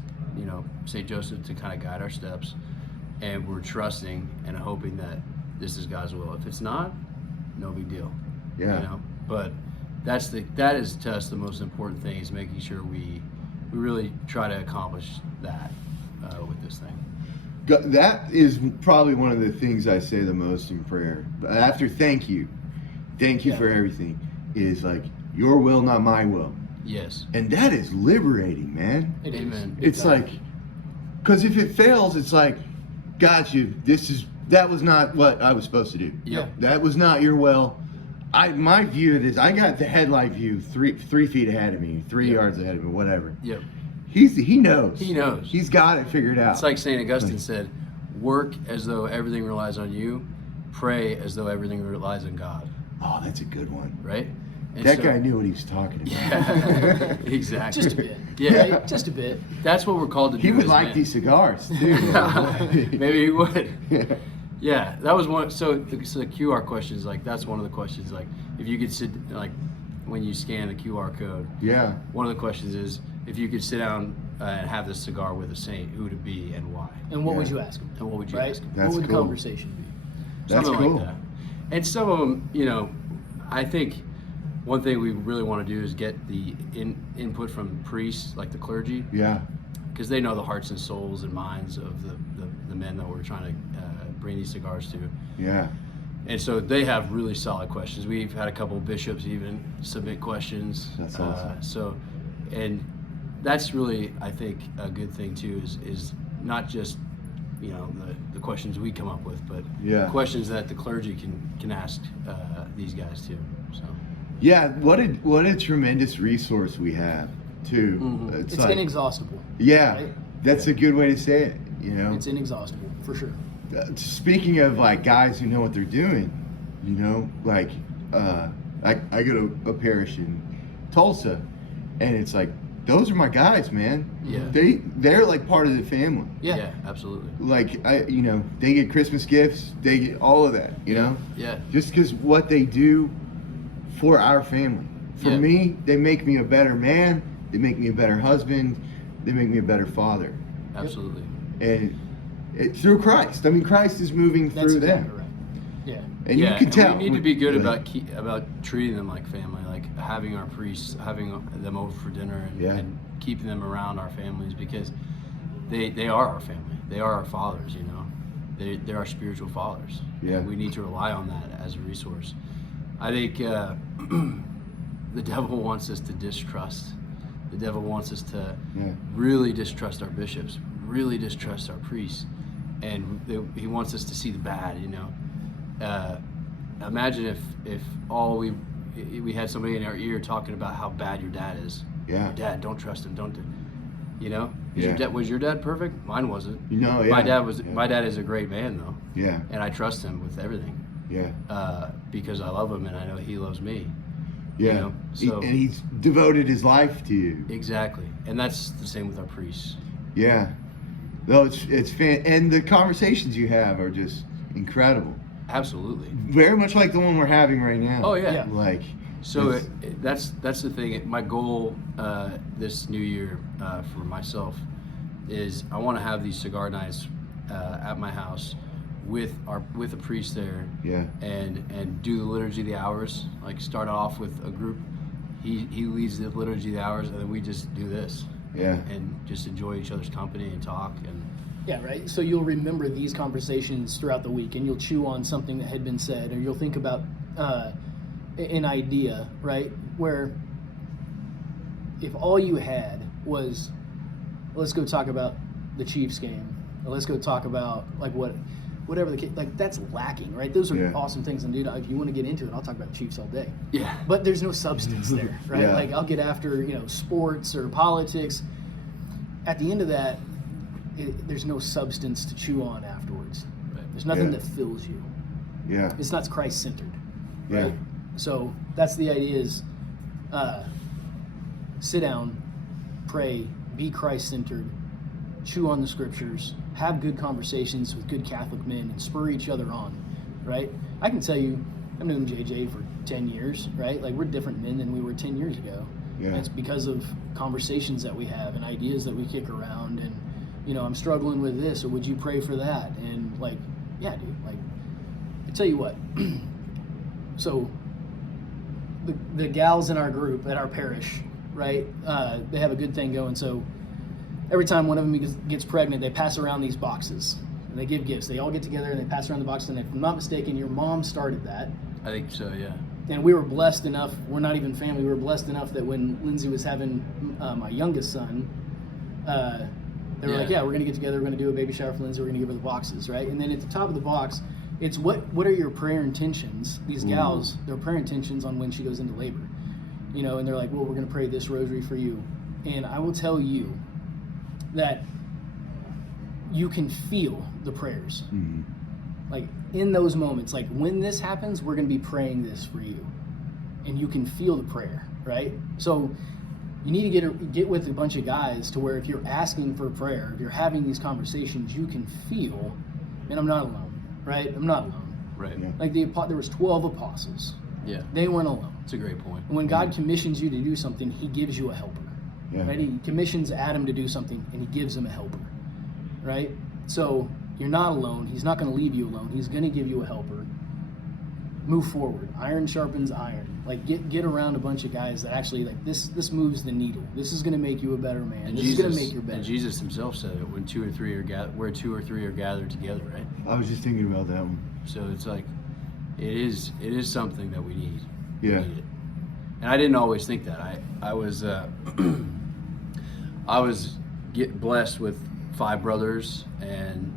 St. Joseph to kind of guide our steps, and we're trusting and hoping that this is God's will. If it's not, no big deal. Yeah. But that is to us the most important thing, is making sure we really try to accomplish that with this thing. That is probably one of the things I say the most in prayer. After thank you Yeah. for everything, is like, your will, not my will. Yes. And that is liberating, man. It is. Amen. Big It's time. like, because if it fails, it's like, got you. That was not what I was supposed to do. Yep. That was not your will. My view of this, I got the headlight view 3 feet ahead of me, 3 Yep. yards ahead of me, whatever. Yep. He knows. He knows. He's got it figured out. It's like St. Augustine said, work as though everything relies on you, pray as though everything relies on God. Oh, that's a good one. Right? And That so- guy knew what he was talking about. Yeah. Exactly. Just a bit. Yeah. Right? Just a bit. That's what we're called to do. He would as like men. these cigars too. Maybe he would. Yeah, that was one. So the QR questions, like, that's one of the questions. Like, if you could sit, like, when you scan the QR code, Yeah. one of the questions is, if you could sit down and have this cigar with a saint, who would it be and why? And what Yeah. would you ask him? And what would you Right? ask him? What That's would the cool. conversation be? That's Something cool. like that. And some of them, you know, I think one thing we really want to do is get the input from priests, like the clergy, Yeah. because they know the hearts and souls and minds of the men that we're trying to bring these cigars to. Yeah. And so they have really solid questions. We've had a couple of bishops even submit questions. That's awesome. And that's really, I think, a good thing too, is not just, you know, the questions we come up with, but Yeah. questions that the clergy can ask these guys too. So Yeah. What a tremendous resource we have too. Mhm. It's like, inexhaustible. yeah. Right? That's a good way to say it. You know. It's inexhaustible, for sure. Speaking of like guys who know what they're doing, you know, like I go to a parish in Tulsa, and it's like those are my guys, man. Yeah. They're like part of the family. Yeah. absolutely. Like you know, they get Christmas gifts, they get all of that. You know, Yeah. just because what they do for our family. For Yeah. me, they make me a better man. They make me a better husband. They make me a better father. Absolutely. And through Christ. I mean, Christ is moving That's through them. exactly right. Yeah. And yeah, you can tell. we need to be good like, about treating them like family, like having our priests, having them over for dinner, and, Yeah. and keeping them around our families, because they are our family. They are our fathers. You know, they're our spiritual fathers. Yeah. And we need to rely on that as a resource. I think the devil wants us to distrust. The devil wants us to Yeah. really distrust our bishops, really distrust our priests, and he wants us to see the bad. You know, imagine if all we had somebody in our ear talking about how bad your dad is. Yeah. Your dad, don't trust him. Don't do. You know, Yeah. was your dad perfect? Mine wasn't. You know, yeah. My dad was. Yeah. My dad is a great man though, Yeah. and I trust him with everything Yeah. because I love him and I know he loves me. Yeah. You know, so and he's devoted his life to you. exactly, and that's the same with our priests. Yeah. No, it's and the conversations you have are just incredible. Absolutely. Very much like the one we're having right now. Oh yeah. Yeah. Like. So it's- that's the thing. My goal this new year for myself is I want to have these cigar nights at my house with a priest there, Yeah. and do the liturgy of the hours. Like start off with a group. He leads the liturgy of the hours, and then we just do this. Yeah. And just enjoy each other's company and talk and. Yeah, right. So you'll remember these conversations throughout the week, and you'll chew on something that had been said, or you'll think about an idea, right? Where if all you had was, let's go talk about the Chiefs game, or let's go talk about like whatever the case, like that's lacking, right? Those are Yeah. awesome things, and dude, if you want to get into it, I'll talk about Chiefs all day. Yeah. But there's no substance there, right? Yeah. Like I'll get after sports or politics. At the end of that, there's no substance to chew on afterwards. Right. There's nothing Yeah. that fills you. Yeah. It's not Christ-centered, Yeah. right? So that's the idea: is sit down, pray, be Christ-centered, chew on the scriptures, have good conversations with good Catholic men, and spur each other on, right? I can tell you, I've known JJ for 10 years, right? Like we're different men than we were 10 years ago. Yeah. And it's because of conversations that we have and ideas that we kick around, and I'm struggling with this, or would you pray for that? And like, yeah, dude, like, I tell you what. So the gals in our group at our parish, right? They have a good thing going. So every time one of them gets pregnant, they pass around these boxes and they give gifts. They all get together and they pass around the boxes. And if I'm not mistaken, your mom started that. I think so. Yeah. And we were blessed enough. We're not even family. We were blessed enough that when Lindsay was having my youngest son, they were like, "Yeah, we're gonna get together. We're gonna do a baby shower for Lindsay. We're gonna give her the boxes, right?" And then at the top of the box, it's what are your prayer intentions? These gals, their prayer intentions on when she goes into labor, and they're like, "Well, we're gonna pray this rosary for you." And I will tell you that you can feel the prayers. Mm-hmm. Like in those moments, like when this happens, we're going to be praying this for you, and you can feel the prayer, right? So you need to get with a bunch of guys to where if you're asking for a prayer, if you're having these conversations, you can feel, and I'm not alone, right? I'm not alone. Right. Yeah. Like there was 12 apostles. Yeah. They weren't alone. It's a great point. And when God commissions you to do something, He gives you a helper. Yeah. right? He commissions Adam to do something, and he gives him a helper, right? So you're not alone. He's not going to leave you alone. He's going to give you a helper. Move forward. Iron sharpens iron. Like get around a bunch of guys that actually like this moves the needle. This is going to make you a better man. And this Jesus, is going to make you better. And Jesus himself said it, when where two or three are gathered together, right? I was just thinking about that one. So it's like, it is something that we need. Yeah. We need it. And I didn't always think that. I was blessed with 5 brothers and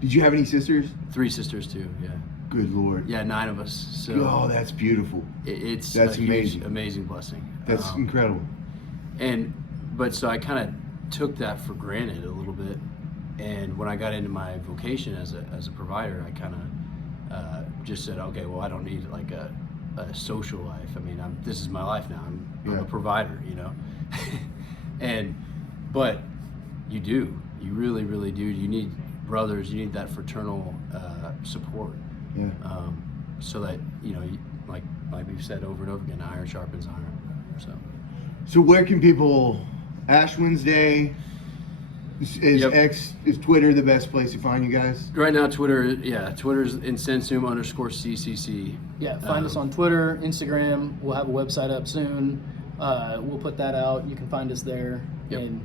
Did you have any sisters? 3 sisters too. Yeah. Good Lord. Yeah, 9 of us. So Oh, that's beautiful. it's That's a huge, amazing. amazing blessing. That's incredible. But so I kind of took that for granted a little bit, and when I got into my vocation as a provider, I kind of just said, okay, well, I don't need like a social life. I mean, this is my life now. I'm a provider, you know. But you do, you really, really do. You need brothers. You need that fraternal support. Yeah. So that like we've said over and over again, iron sharpens iron. So where can people? Ash Wednesday. Is Twitter the best place to find you guys? Right now, Twitter's Incensum _CCC. Yeah, find us on Twitter, Instagram. We'll have a website up soon. We'll put that out. You can find us there. Yep. And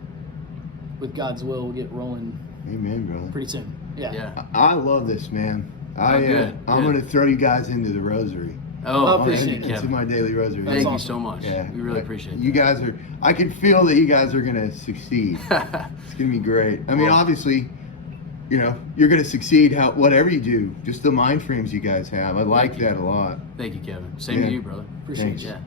with God's will, we'll get rolling Amen, brother. pretty soon. Yeah. Yeah. I love this, man. Good. I'm going to throw you guys into the rosary. Oh, I thank appreciate you, it. Into Kevin. my daily rosary. That's Thank you awesome. so much. Yeah, We really appreciate you that. guys are. I can feel that you guys are going to succeed. It's going to be great. I mean, Well- obviously, you're going to succeed. Whatever you do, just the mind frames you guys have. I like that a lot. Thank you, Kevin. Same Yeah. to you, brother. Appreciate Thanks. you. Yeah.